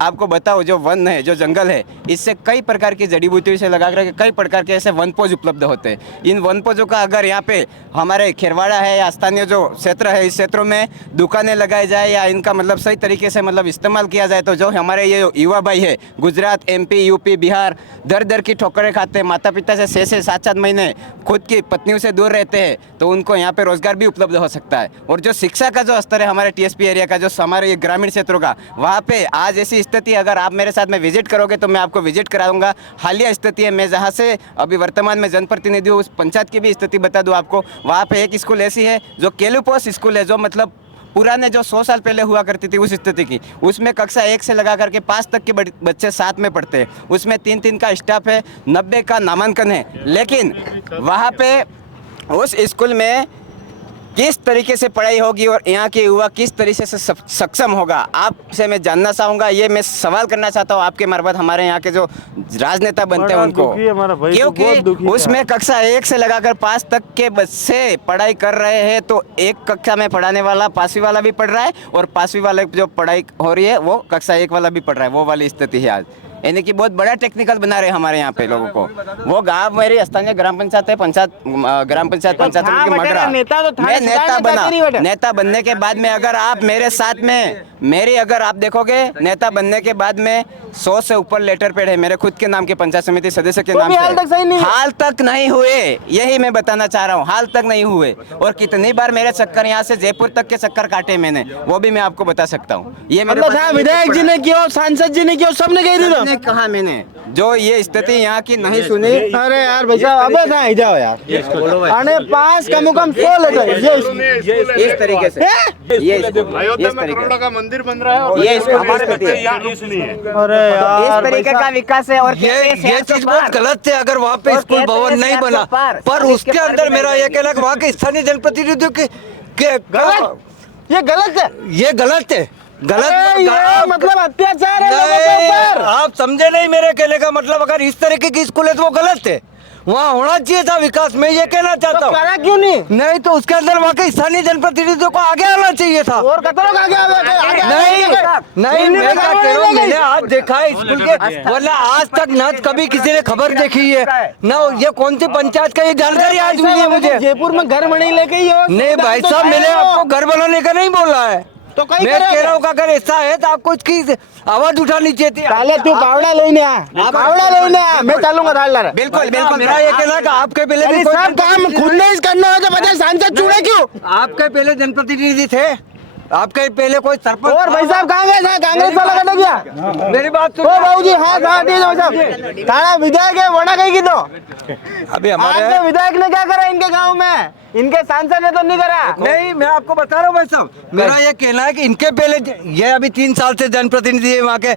आपको बताओ जो वन है, जो जंगल है, इससे कई प्रकार की जड़ी बूटियों से लगा कर कई प्रकार के ऐसे वनपोज उपलब्ध होते हैं। इन वनपोजों का अगर यहाँ पे हमारे खेरवाड़ा है या स्थानीय जो क्षेत्र है, इस क्षेत्रों में दुकानें लगाई जाए या इनका मतलब सही तरीके से मतलब इस्तेमाल किया जाए, तो जो हमारे ये युवा भाई है गुजरात, MP, UP, बिहार दर की ठोकरें खाते हैं, माता पिता से 6-7 महीने खुद की पत्नियों से दूर रहते हैं, तो उनको यहाँ पे रोजगार भी उपलब्ध हो सकता है। और जो शिक्षा का जो स्तर है हमारे TSP एरिया का, जो हमारे ये ग्रामीण क्षेत्रों का, वहाँ पे आज ऐसी स्थिति, अगर आप मेरे साथ में विजिट करोगे तो मैं आपको विजिट कराऊंगा। हालिया स्थिति है, मैं जहाँ से अभी वर्तमान में जनप्रतिनिधि हूँ, उस पंचायत की भी स्थिति बता दूँ आपको। वहाँ पे एक स्कूल ऐसी है जो केलुपोस स्कूल है, जो मतलब पुराने जो 100 साल पहले हुआ करती थी उस स्थिति की, उसमें कक्षा 1 से लगा करके 5 तक के बच्चे साथ में पढ़ते हैं, उसमें 3-3 का स्टाफ है, 90 का नामांकन है, लेकिन वहाँ पे उस स्कूल में किस तरीके से पढ़ाई होगी और यहाँ के युवा किस तरीके से सक्षम होगा, आपसे मैं जानना चाहूँगा। ये मैं सवाल करना चाहता हूँ आपके मार्फत हमारे यहाँ के जो राजनेता बनते हैं उनको, क्योंकि उसमें कक्षा 1 से लगाकर 5 तक के बच्चे पढ़ाई कर रहे हैं, तो एक कक्षा में पढ़ाने वाला 5वीं वाला भी पढ़ रहा है और 5वीं वाले जो पढ़ाई हो रही है वो कक्षा 1 वाला भी पढ़ रहा है, वो वाली स्थिति है आज। यानी कि बहुत बड़ा टेक्निकल बना रहे हैं हमारे यहाँ पे लोगों को। वो गांव मेरी स्थानीय ग्राम पंचायत है, ग्राम पंचायत मगरा, मैं नेता बनने के बाद में अगर आप मेरे साथ में अगर आप देखोगे, नेता बनने के बाद में 100 से ऊपर लेटर पैड है मेरे खुद के नाम के, पंचायत समिति सदस्य के नाम से, हाल तक नहीं हुए, यही मैं बताना चाह रहा हूँ, हाल तक नहीं हुए। और कितनी बार मेरे चक्कर यहाँ से जयपुर तक के चक्कर काटे मैंने, वो भी मैं आपको बता सकता हूँ। ये मेरे विधायक जी ने किया, सांसद जी ने किया, सबने कहा मैंने, जो ये स्थिति यहाँ की नहीं सुनी। अरे यार भैया, अबे कहाँ जाओ यार, आने 5 कम 100 ले जाओ। इस तरीके से ये करोड़ों का मंदिर बन रहा है, ये इस तरीके का विकास है। और ये चीज बहुत गलत है अगर वहाँ पे स्कूल भवन नहीं बना, पर उसके अंदर मेरा ये कहना है वहाँ के स्थानीय जनप्रतिनिधियों के ये गलत है, ये गलत है, ये मतलब अत्याचार है लोगों के ऊपर। आप समझे नहीं मेरे कहने का मतलब, अगर इस तरीके की स्कूल है तो वो गलत है, वहाँ होना चाहिए था विकास, मैं ये कहना चाहता हूँ। करा क्यों नहीं तो उसके अंदर वहाँ के स्थानीय जनप्रतिनिधियों को आगे आना चाहिए था। और कतरों का नहीं मैं क्या कह रहा हूँ, मैंने आज देखा है स्कूल के, वरना आज तक न कभी किसी ने खबर देखी है न ये कौन सी पंचायत का, ये जानकारी आज मिली है मुझे। जयपुर में घर बने लेके ही हो? नहीं भाई साहब, मैंने आपको घर बनाने का नहीं बोला है, तो मैं कह रहा हूँ अगर ऐसा है तो आपको इसकी आवाज उठानी चाहिए थी। पहले तू कावड़ा लेने आ, मैं चलूंगा थालदार। बिल्कुल बिल्कुल, मेरा ये कहना कि आपके पहले भी सब काम खुद ने करना हो तो बता, सांसद चुने क्यों? आपके पहले जनप्रतिनिधि थे, आपके पहले कोई सरपंच और भाई साहब कहाँ गए थे? कांग्रेस वाला कट गया। मेरी बात ओ बाबू जी, हाँ हाँ ठीक है भाई साहब। थाना विधायक है, वोटा कहीं की तो अभी आपके हमारे विधायक ने क्या करा इनके गांव में? इनके सांसद ने तो नहीं करा। नहीं, मैं आपको बता रहा हूँ भाई साहब, मेरा ये कहना है कि इनके पहले ये अभी 3 साल से जनप्रतिनिधि है वहाँ के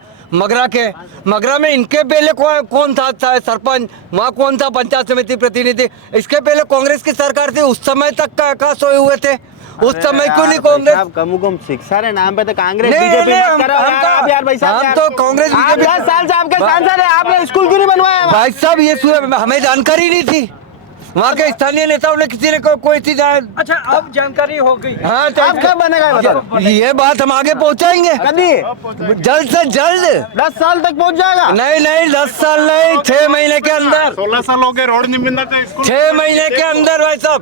मगरा में इनके पहले कौन था सरपंच, वहाँ कौन था पंचायत समिति प्रतिनिधि? इसके पहले कांग्रेस की सरकार थी, उस समय तक कहाँ सोए हुए थे? उस समय क्यों नहीं कांग्रेस? कम कम शिक्षा रे नाम पे तो कांग्रेस नहीं, बीजेपी नहीं, मत करो यार, यार भाई साहब, हम तो कांग्रेस आप बीजेपी 10 साल से आपके सांसद है, आपने स्कूल क्यों नहीं बनवाया? भाई साहब ये हमें जानकारी नहीं थी, वहाँ के स्थानीय नेताओं ने किसी ने कोई चीज अच्छा अब जानकारी हो गई। हाँ तो आप कब बनेगा बताओ? ये बात हम आगे पहुँचाएंगे कभी जल्द से जल्द। 10 साल तक पहुंच जाएगा? नहीं 10 साल नहीं, 6 महीने के अंदर। 16 साल हो गए, रोड नहीं मिल रहा 6 महीने के अंदर भाई साहब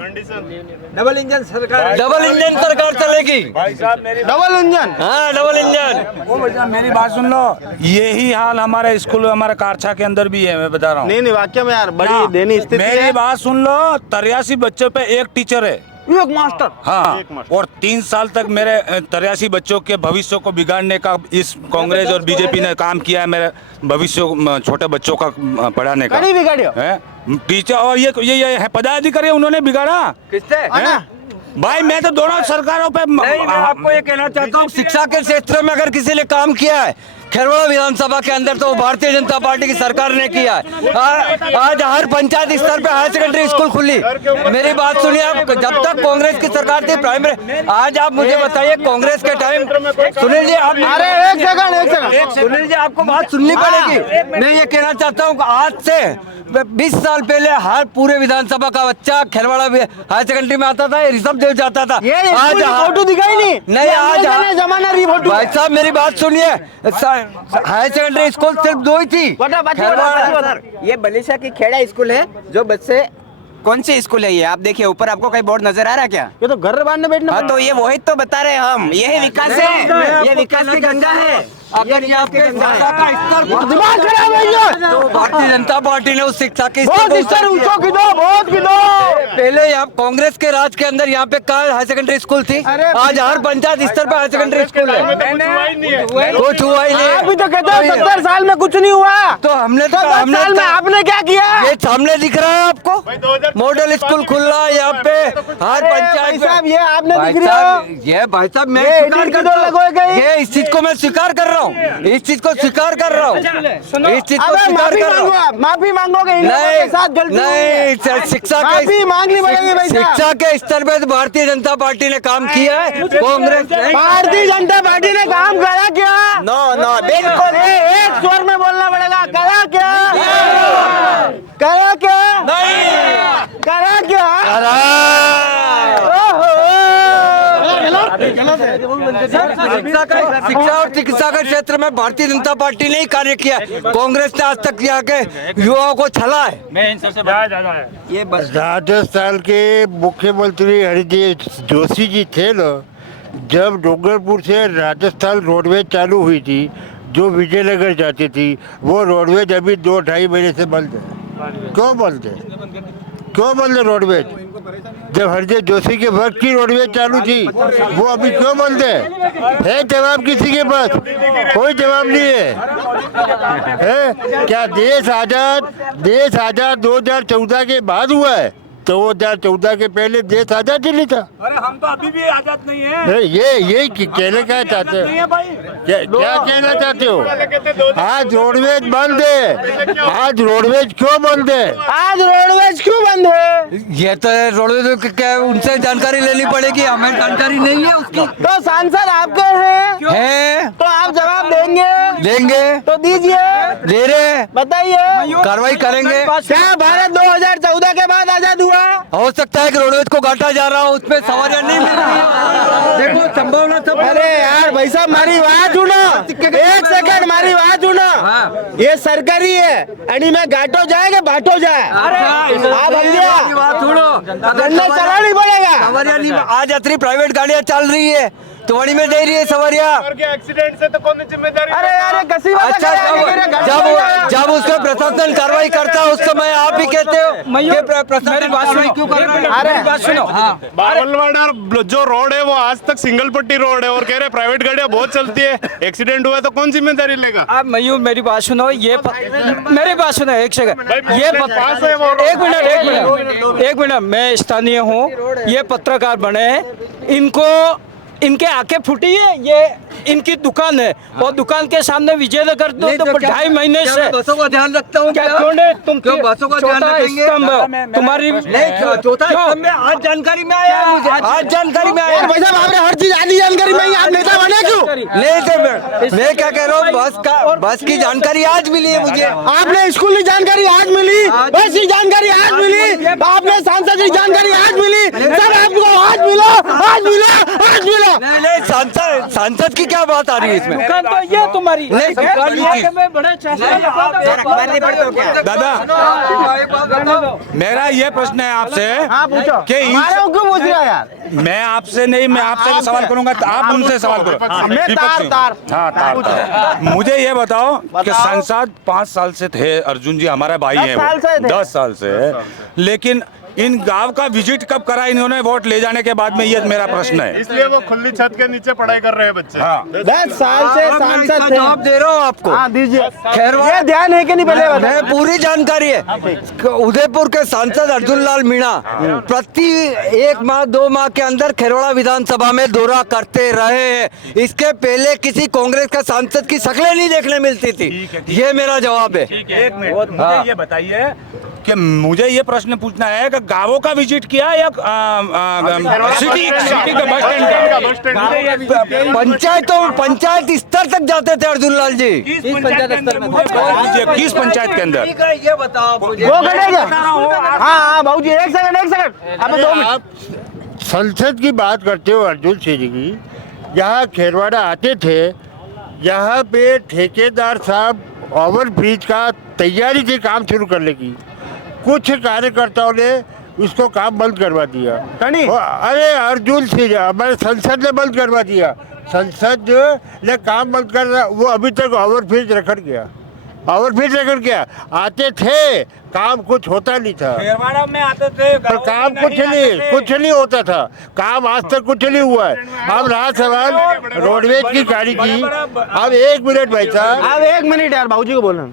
डबल इंजन सरकार चलेगी। Double engine? हाँ डबल इंजन। ओ भैया मेरी बात सुन लो, यही हाल हमारे स्कूल हमारे कारछा के अंदर भी है, मैं बता रहा हूँ। नहीं वाक्य में यार बड़ी दयनीय स्थिति मेरी है। बात सुन लो, 83 बच्चों पे एक टीचर है, एक मास्टर। हाँ, और 3 साल तक मेरे 83 बच्चों के भविष्य को बिगाड़ने का इस कांग्रेस और बीजेपी ने काम किया है, मेरे भविष्य छोटे बच्चों का पढ़ाने का। कहीं बिगाड़ियो है टीचर और ये है पदाधिकारी, उन्होंने बिगाड़ा। किससे? भाई मैं तो दोनों सरकारों पे नहीं, मैं आपको ये कहना चाहता हूँ, शिक्षा के क्षेत्र में अगर किसी ने काम किया है खेरवाड़ा विधानसभा के अंदर, तो भारतीय जनता पार्टी की सरकार ने किया है। आज हर पंचायत स्तर पे हायर सेकेंडरी स्कूल खुली। मेरी बात सुनिए आप, जब तक कांग्रेस की सरकार थी प्राइमरी, आज आप मुझे बताइए कांग्रेस के टाइम, सुनील जी आप, अरे एक सेकंड सुनील जी आपको बात सुननी पड़ेगी। मैं ये कहना चाहता हूँ आज से 20 साल पहले हर पूरे विधानसभा का बच्चा खेरवाड़ा हायर सेकेंडरी में आता था, रिसर्व दे जाता था। आज फोटो दिखाई नहीं आज जमाना रही फोटो। भाई साहब मेरी बात सुनिए, हायर सेकेंडरी स्कूल सिर्फ 2 ही थी। ये बलिशा की खेड़ा स्कूल है, जो बच्चे कौन सी स्कूल है ये? आप देखिए ऊपर, आपको कहीं बोर्ड नजर आ रहा है क्या? ये तो घर बांधने बैठना। हाँ तो ये वही तो बता रहे हैं हम, यही विकास है, ये विकास की गंगा है। अगर ये आपके शिक्षा का स्तर दिमाग खराब है ये। तो भारतीय जनता पार्टी ने उस शिक्षा के बहुत स्तर ऊंचो की दो, बहुत की दो। पहले यहाँ कांग्रेस के राज के अंदर यहाँ पे कहाँ हायर सेकेंडरी स्कूल थी? आज हर पंचायत स्तर पे हायर सेकेंडरी स्कूल है। कुछ हुआ ही नहीं। आप भी तो कहते हो 70 साल में कुछ नहीं हुआ, तो हमने साल में आपने क्या किया? ये सामने दिख रहा है आपको, मॉडल स्कूल खुल रहा है यहाँ पे हर पंचायत साहब, ये आपने भाई दिख रहा है। ये भाई साहब मैं ये स्वीकार इधर करता किधर लगोगे? हूँ, ये इस चीज को मैं स्वीकार कर रहा हूँ, इस चीज को स्वीकार कर रहा हूँ, इस चीज को स्वीकार कर रहा हूँ। माफी मांगोगे इन लोगों के साथ गलती हुई है। नहीं, शिक्षा माफी मांगनी पड़ेगी भाई साहब। शिक्षा के स्तर पे तो भारतीय जनता पार्टी ने काम किया है, कांग्रेस नहीं। भारतीय जनता पार्टी ने काम करा क्या? नो बिल्कुल एक स्वर में बोलना पड़ेगा। करा क्या? करा क्या? नहीं करा क्या? शिक्षा और चिकित्सा के क्षेत्र में भारतीय जनता पार्टी ने ही कार्य किया है, कांग्रेस ने आज तक यहाँ के युवाओं को छला है। ये राजस्थान के मुख्यमंत्री हरिदेव जोशी जी थे ना, जब डूंगरपुर से राजस्थान रोडवेज चालू हुई थी, जो विजयनगर जाती थी, वो रोडवेज अभी 2-2.5 महीने से बंद है। क्यों बंद है रोडवेज? जब हरदेव जोशी के वक्त की रोडवेज चालू थी, वो अभी क्यों बंद है जवाब किसी के पास? कोई जवाब नहीं है। क्या देश आजाद 2014 के बाद हुआ है? 2014 के पहले देश आजाद ही नहीं था। अरे हम तो अभी भी आजाद नहीं है। ये कहना क्या चाहते हो? क्या कहना चाहते हो? आज रोडवेज बंद है। आज रोडवेज क्यों बंद है? आज रोडवेज क्यों बंद है? ये तो रोडवेज क्या उनसे जानकारी लेनी पड़ेगी, हमें जानकारी नहीं है उसकी। तो सांसद आपके हैं, तो आप जवाब देंगे तो दीजिए। दे रहे, बताइए, कार्रवाई करेंगे। क्या भारत 2014 के बाद आजाद हुआ? हो सकता है कि रोडवेज को घाटा जा रहा हो, उसमें सवारियां नहीं मिल रही। देखो संभावना सब। अरे यार भाई साहब मारी बात सुनो, एक सेकंड मारी बात सुनो। ये सरकारी है, यानी मैं घाटो जाए कि बाटो जाए? आप बात सुनो, चलानी पड़ेगा। सवारियां नहीं, आज इतनी प्राइवेट गाड़ियां चल रही है, तुम्हारी में दे रही है सवारियाँ। एक्सीडेंट से तो कौन जिम्मेदारी? अरे यार कसी अच्छा, जब उस पर प्रशासन कार्रवाई करता है उस समय आप ही कहते हो कि प्रशासन कार्रवाई क्यों कर रहा है? अरे बात सुनो, बावलवाड़ा जो रोड है वो आज तक सिंगल पट्टी रोड है और कह रहे प्राइवेट गाड़ियां बहुत चलती है, एक्सीडेंट हुआ तो कौन जिम्मेदारी लेगा? अब मयूर मेरी बात सुनो, मेरी बात सुनो एक सेकंड, एक मिनट, मैं स्थानीय हूँ, ये पत्रकार बने हैं, इनके आंखें फूटी है, ये इनकी दुकान है और दुकान के सामने विजयनगर तो 2.5 महीने से बसों का ध्यान रखता हूँ। क्या क्यों नहीं तुम क्यों बसों का ध्यान रखेंगे? तुम्हारी चौथा स्तंभ में आज जानकारी में आया है मुझे, आज जानकारी में आया। भाई साहब आपने हर चीज आधी जानकारी में ही आप नेता बने क्यों? नहीं थे, मैं क्या कह रहा हूँ, बस की जानकारी आज मिली है मुझे। आपने स्कूल की जानकारी आज मिली, बस की जानकारी आज मिली, आपने सांसद की जानकारी आज मिली, सब आपको आज मिला, आज मिला, आज मिला। नहीं, सांसद की क्या बात आ रही है इसमें? दुकान तो ये तुम्हारी नहीं, दुकान ये की। मैं बड़े दादा मेरा ये प्रश्न है आपसे कि क्यों पूछ रहा यार? मैं आपसे नहीं, मैं आपसे भी सवाल करूंगा तो आप उनसे सवाल करो। मैं तार हाँ तार। मुझे ये बताओ कि सांसद 5 साल से थे, अर्जुन जी हमारे भाई हैं, 10 साल से, लेकिन इन गांव का विजिट कब करा इन्होंने वोट ले जाने के बाद में, ये मेरा प्रश्न है। इसलिए वो खुली छत के नीचे पढ़ाई कर रहे हैं बच्चे। 10 साल से सांसद थे। जवाब दे रहा हूँ आपको। हाँ दीजिए। ये ध्यान है कि नहीं पहले मैं पूरी जानकारी है। उदयपुर के सांसद अर्जुन लाल मीणा प्रति 1 माह 2 माह के अंदर खेरवाड़ा विधानसभा में दौरा करते रहे हैं। इसके पहले किसी कांग्रेस का सांसद की शक्लें नहीं देखने मिलती थी। ये मेरा जवाब है। एक मिनट मुझे ये बताइए कि मुझे ये प्रश्न पूछना है कि गांवों का विजिट किया या सिटी के बस स्टैंड का? पंचायत स्तर तक जाते थे अर्जुन लाल जी। किस पंचायत के अंदर? ये बताओ मुझे। वो करेगा। हाँ भाऊ जी, एक सेकंड अब 2 मिनट। संसद की बात करते हो अर्जुन सिंह जी की, यहाँ खेरवाड़ा आते थे, यहाँ पे ठेकेदार साहब ओवर ब्रिज का तैयारी थी काम शुरू करने की, कुछ कार्यकर्ताओं ने उसको काम बंद करवा दिया। अरे अर्जुन सिंह हमारे संसद ने बंद करवा दिया, संसद ने काम बंद कर, वो अभी तक ओवरब्रिज रखड़ गया, आते थे, काम कुछ होता नहीं था। खेरवाड़ा में आते थे पर काम कुछ नहीं होता था, काम आज तक कुछ नहीं हुआ है। अब रहा सवाल रोडवेज की गाड़ी की। अब 1 मिनट भाई साहब, अब 1 मिनट यार भाऊ जी को बोलना।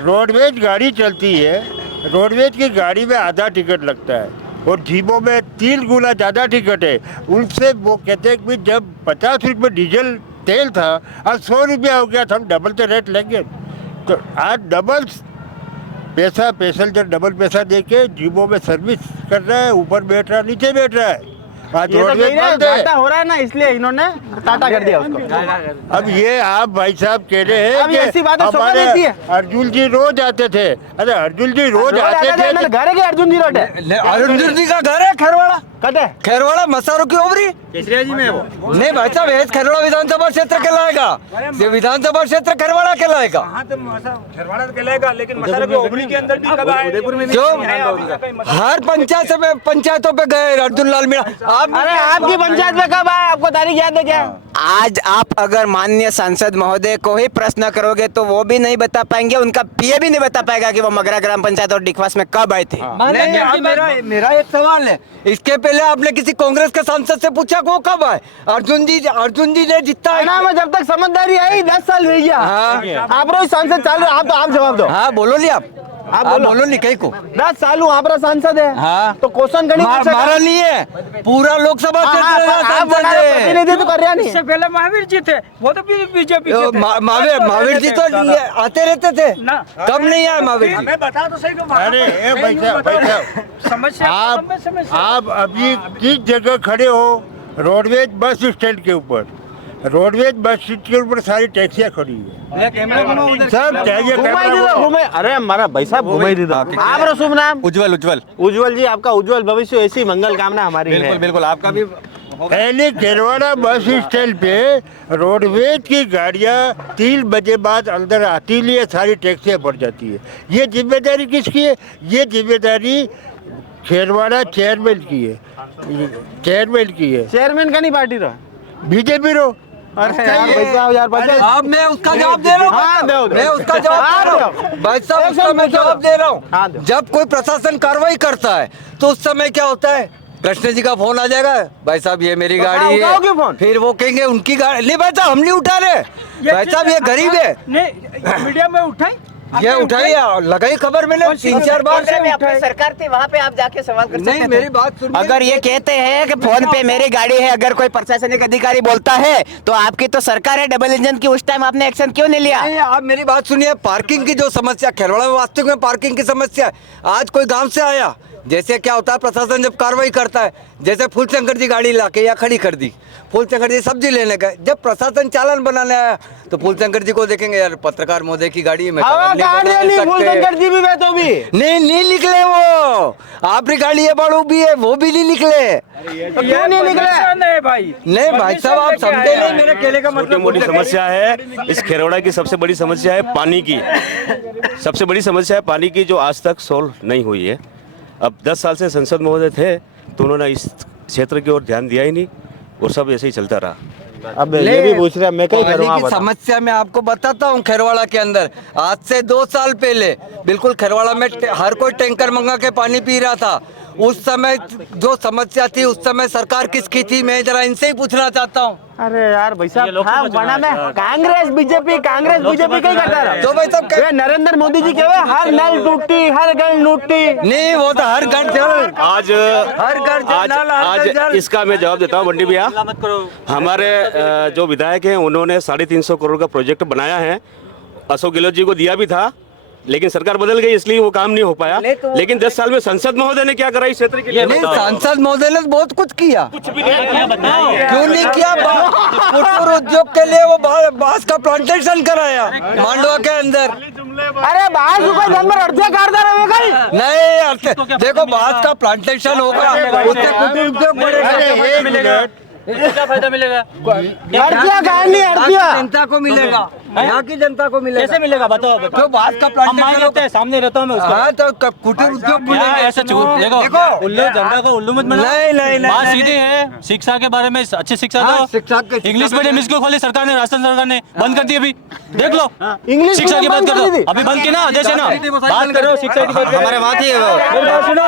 रोडवेज गाड़ी चलती है, रोडवेज की गाड़ी में आधा टिकट लगता है और जीबों में 3 गुना ज़्यादा टिकट है। उनसे वो कहते हैं कि जब 50 रुपये डीजल तेल था, अब 100 रुपया हो गया, तो हम डबल तो रेट लेंगे। तो आज डबल पैसा, पैसेंजर डबल पैसा दे के जीबों में सर्विस कर रहा है, ऊपर बैठ रहा है, नीचे बैठ रहा है। आज रोडवेज बंद है, हो रहा है ना, इसलिए इन्होंने टाटा कर दिया उसको। अब ये आप भाई साहब कह रहे हैं कि ऐसी बातें हमारे देती है। अर्जुन जी रोज आते थे। अरे अर्जुन जी रोज आते थे, घर है कि अर्जुन जी रोड है? अर्जुन जी का घर है खेरवाड़ा, खेरवाड़ा मसारों की ओवरी केसरिया जी में है वो। नहीं भाई साहब, खेरवाड़ा विधानसभा क्षेत्र कहलाएगा, ये विधानसभा क्षेत्र खेरवाड़ा कहलाएगा। खेरवाड़ा कहलाएगा, लेकिन मसाला के ओबरी के अंदर भी कब आए? उदयपुर में क्यों? हर पंचायतों पे गए अर्जुन लाल मीणा। अरे आपकी पंचायत में कब आए, आपको तारीख याद है क्या? आज आप अगर माननीय सांसद महोदय को ही प्रश्न करोगे तो वो भी नहीं बता पाएंगे, उनका पीए भी नहीं बता पाएगा कि वो मगरा ग्राम पंचायत और डिखवास में कब आए थे। मेरा एक सवाल है, इसके पहले आपने किसी कांग्रेस के सांसद से पूछा वो कब आए? अर्जुन जी ने जितना है, जब तक समझदारी आई 10 साल हुई गया। आप रोज सांसद चालू, आप जवाब दो। हाँ बोलो नहीं, आप बोलो नहीं, कहीं को 10 साल हूँ, आप सांसद है। हाँ तो क्वेश्चन गणित हमारा नहीं है, पूरा लोकसभा प्रतिनिधि तो कर रहा नहीं। इससे पहले महावीर जी थे, वो तो बीजेपी के थे। महावीर जी तो आते रहते थे ना, कब नहीं आए महावीर जी? मैं बता तो सही। अरे भाई साहब, समस्या आप अभी किस जगह खड़े हो? रोडवेज बस स्टैंड के ऊपर, रोडवेज बस स्टैंड के ऊपर सारी टैक्सियाँ खड़ी है, सब घूमे। अरे हमारा भाई साहब घुमाई दीजिए। आप शुभ नाम? उज्जवल जी, आपका उज्जवल भविष्य, ऐसी मंगल कामना हमारी है। बिल्कुल आपका भी। पहले खेरवाड़ा बस स्टैंड पे रोडवेज की गाड़ियाँ 3 बजे बाद अंदर आती लिए सारी टैक्सियाँ भर जाती है। ये जिम्मेदारी किसकी है? ये जिम्मेदारी खेरवाड़ा चेयरमैन की है, चेयरमैन का नहीं पार्टी रहा। बीजेपी रो अरे यार भाई साहब यार बच्चे अब मैं उसका जवाब दे रहा हूँ। हाँ, दो। मैं उसका जवाब दे रहा हूँ भाई साहब, उसका मैं जवाब दे रहा हूँ। जब कोई प्रशासन कार्रवाई करता है तो उस समय क्या होता है, कृष्ण जी का फोन आ जाएगा, भाई साहब ये मेरी गाड़ी है, फिर वो कहेंगे उनकी गाड़ी। नहीं भाई साहब हम नहीं उठा रहे, भाई साहब ये गरीब है। नहीं मीडिया में उठाई, ये उठाई लगाई खबर मैंने 3-4 बार से अपनी सरकार थी वहाँ पे आप जाके सवाल कर सकते नहीं थे। मेरी बात सुनिए। अगर ये कहते हैं कि फोन पे मेरी गाड़ी है, अगर कोई प्रशासनिक अधिकारी बोलता है तो आपकी तो सरकार है डबल इंजन की, उस टाइम आपने एक्शन क्यों नहीं लिया? नहीं आप मेरी बात सुनिए, पार्किंग की जो समस्या खेरवाड़ा में वास्तविक में पार्किंग की समस्या है। आज कोई गांव से आया, जैसे क्या होता है प्रशासन जब कार्रवाई करता है, जैसे फूलशंकर जी गाड़ी लाके या खड़ी कर दी, फूलशंकर जी सब्जी लेने गए, जब प्रशासन चालान बनाने आया तो फूलशंकर जी को देखेंगे यार पत्रकार महोदय की गाड़ी है, मैं चालान नहीं बना फूलशंकर जी भी तो भी नहीं निकले, वो आपकी गाड़ी है बड़ू भी है, वो भी नहीं निकले। तो क्यों नहीं निकले? नहीं भाई, नहीं भाई साहब आप समझे नहीं मेरे कहने का छोटी मतलब। मोटी समस्या है इस खेरौड़ा की, सबसे बड़ी समस्या है पानी की। सबसे बड़ी समस्या है पानी की, जो आज तक सोल्व नहीं हुई है। अब 10 साल से संसद महोदय थे तो उन्होंने इस क्षेत्र की ओर ध्यान दिया ही नहीं, और सब ऐसे ही चलता रहा। अब ये भी पूछ रहे हैं, मैं क्या पानी करूँ? की समस्या मैं आपको बताता हूँ। खेरवाड़ा के अंदर आज से 2 साल पहले बिल्कुल खेरवाड़ा में हर कोई टैंकर मंगा के पानी पी रहा था। उस समय जो समस्या थी उस समय सरकार किसकी थी, मैं जरा इनसे ही पूछना चाहता हूँ। अरे यार भाई साहब हाँ, बना में कांग्रेस बीजेपी कहीं करता रहा। तो भाई साहब ये नरेंद्र मोदी जी कहे हर नल टूटी हर गल टूटी। नहीं वो तो हर घर जल, आज हर घर जल, आज इसका मैं जवाब देता हूँ बंडी भैया। हमारे जो विधायक हैं उन्होंने 350 करोड़ का प्रोजेक्ट बनाया है, अशोक गहलोत जी को दिया भी था, लेकिन सरकार बदल गई इसलिए वो काम नहीं हो पाया। लेकिन 10 साल में संसद महोदय ने क्या करा इस क्षेत्र के लिए? नहीं सांसद महोदय ने बहुत कुछ किया, क्यों नहीं किया? फुटकर उद्योग के लिए वो बांस का प्लांटेशन कराया मांडवा के अंदर। अरे बाहर रुपए जन में अर्थिया काटता रहेगा नहीं देखो बांस का प्लांटेशन होगा उससे कुटीर उद्योग बढ़ेगा, क्या फायदा मिलेगा? अर्थिया कहानी अर्थिया जनता को मिलेगा, यहाँ की जनता को मिलेगा। कैसे मिलेगा बताओ? क्यों बांस का प्लांटेशन होता है, सामने रहता हूँ मैं उसका। हाँ तो कुटीर उद्योग खुलेंगे। ऐसा देखो उल्लू जनता को उल्लू मत बनाओ। नहीं बात सीधी है, शिक्षा के बारे में अच्छी शिक्षा हाँ, दो। शिक्षा के इंग्लिश मीडियम स्कूल खोले सरकार ने, राजस्थान सरकार ने बंद कर दी अभी, देख लो। इंग्लिश शिक्षा की बात मीडियम करो बंद कर दी। अभी बंद की ना, आदेश है ना, बात करो शिक्षा की बात। हमारे वहाँ थी वो। मेरी बात सुनो,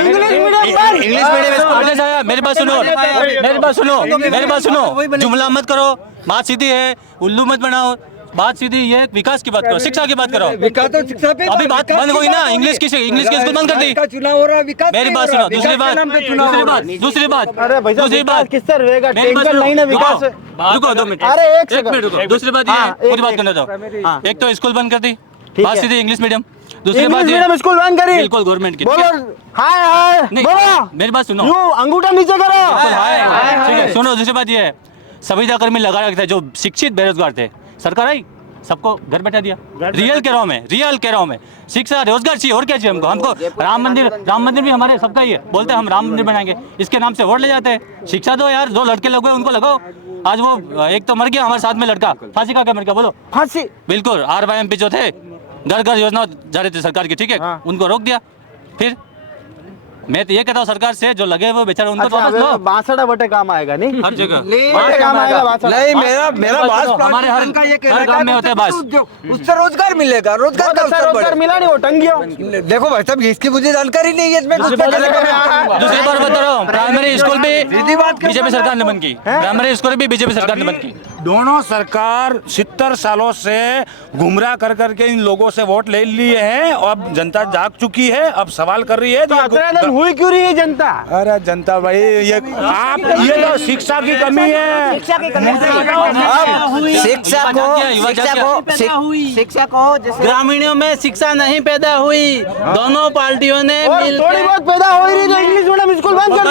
इंग्लिश मीडियम आदेश आया, मेरी बात सुनो, मेरी बात सुनो, मेरी बात सुनो, जुमला मत करो, बात सीधी है, उल्लू मत बनाओ, बात सीधी ये विकास की बात करो, शिक्षा की बात करो। विकास तो शिक्षा पे अभी बात बंद हुई ना, इंग्लिश की स्कूल बंद कर दी। चुनाव हो रहा है, विकास मेरी बात सुनो, दूसरी बात, अरे भाई साहब दूसरी बात, किससे रहेगा? मेरी बात टेंशन सुनो, नहीं ना विकास। रुको 2 मिनट, अरे एक एक मिनट रुको। दूसरी बात ये हाँ, है, पूरी बात एक- करने दो। हाँ। एक तो स्कूल बंद कर दी, ठीक बात है। सीधी इंग्लिश मीडियम। दूसरी इंग्लिश बात ये मीडियम स्कूल बंद करी बिल्कुल गवर्नमेंट की। बोलो हाय हाय नहीं, बोलो मेरी बात सुनो, यूं अंगूठा नीचे करो ठीक है सुनो। दूसरी बात ये है, संविदा कर्मी लगा रखे थे जो शिक्षित बेरोजगार थे, सरकार आई सबको घर बैठा दिया। रियल कह रहा हूँ मैं, शिक्षा रोजगार चाहिए और क्या चाहिए हमको राम मंदिर भी हमारे सबका ही है, बोलते हैं हम राम मंदिर बनाएंगे, इसके नाम से वोट ले जाते हैं। शिक्षा दो यार, जो लड़के लगे उनको लगाओ। आज वो एक तो मर गया हमारे साथ में लड़का, फांसी का क्या मर गया बोलो? फांसी बिल्कुल RYMP जो थे घर घर योजना जा रहे थे सरकार की, ठीक है हाँ। उनको रोक दिया। फिर मैं तो ये कहता हूँ सरकार से, जो लगे हुए बेचारे उनको वापस लो। बासड़ा बटे काम आएगा नहीं हर जगह बटे काम आएगा बासड़ा। नहीं मेरा बात हमारे हर गांव में होता है बास। उससे रोजगार मिलेगा, रोजगार का बहुत अच्छा अवसर रोजगार बढ़ेगा। मिला नहीं वो टंगियो। देखो भाई साहब इसकी मुझे जानकारी नहीं है, इसमें कुछ पता नहीं लगा। दूसरी बार बता रहा हूँ, प्राइमरी स्कूल भी बीजेपी सरकार ने बंद की, प्राइमरी स्कूल भी बीजेपी सरकार ने बंद की। दोनों सरकार 70 सालों से गुमराह कर करके इन लोगों से वोट ले लिए हैं, और अब जनता जाग चुकी है, अब सवाल कर रही है। तो इतना दिन हुई क्यों रही है जनता? अरे जनता भाई ये आप ये तो शिक्षा की कमी है। शिक्षा को ग्रामीणों में शिक्षा नहीं पैदा हुई, दोनों पार्टियों ने और थोड़ी बहुत पैदा हो ही रही तो इंग्लिश मीडियम स्कूल बंद कर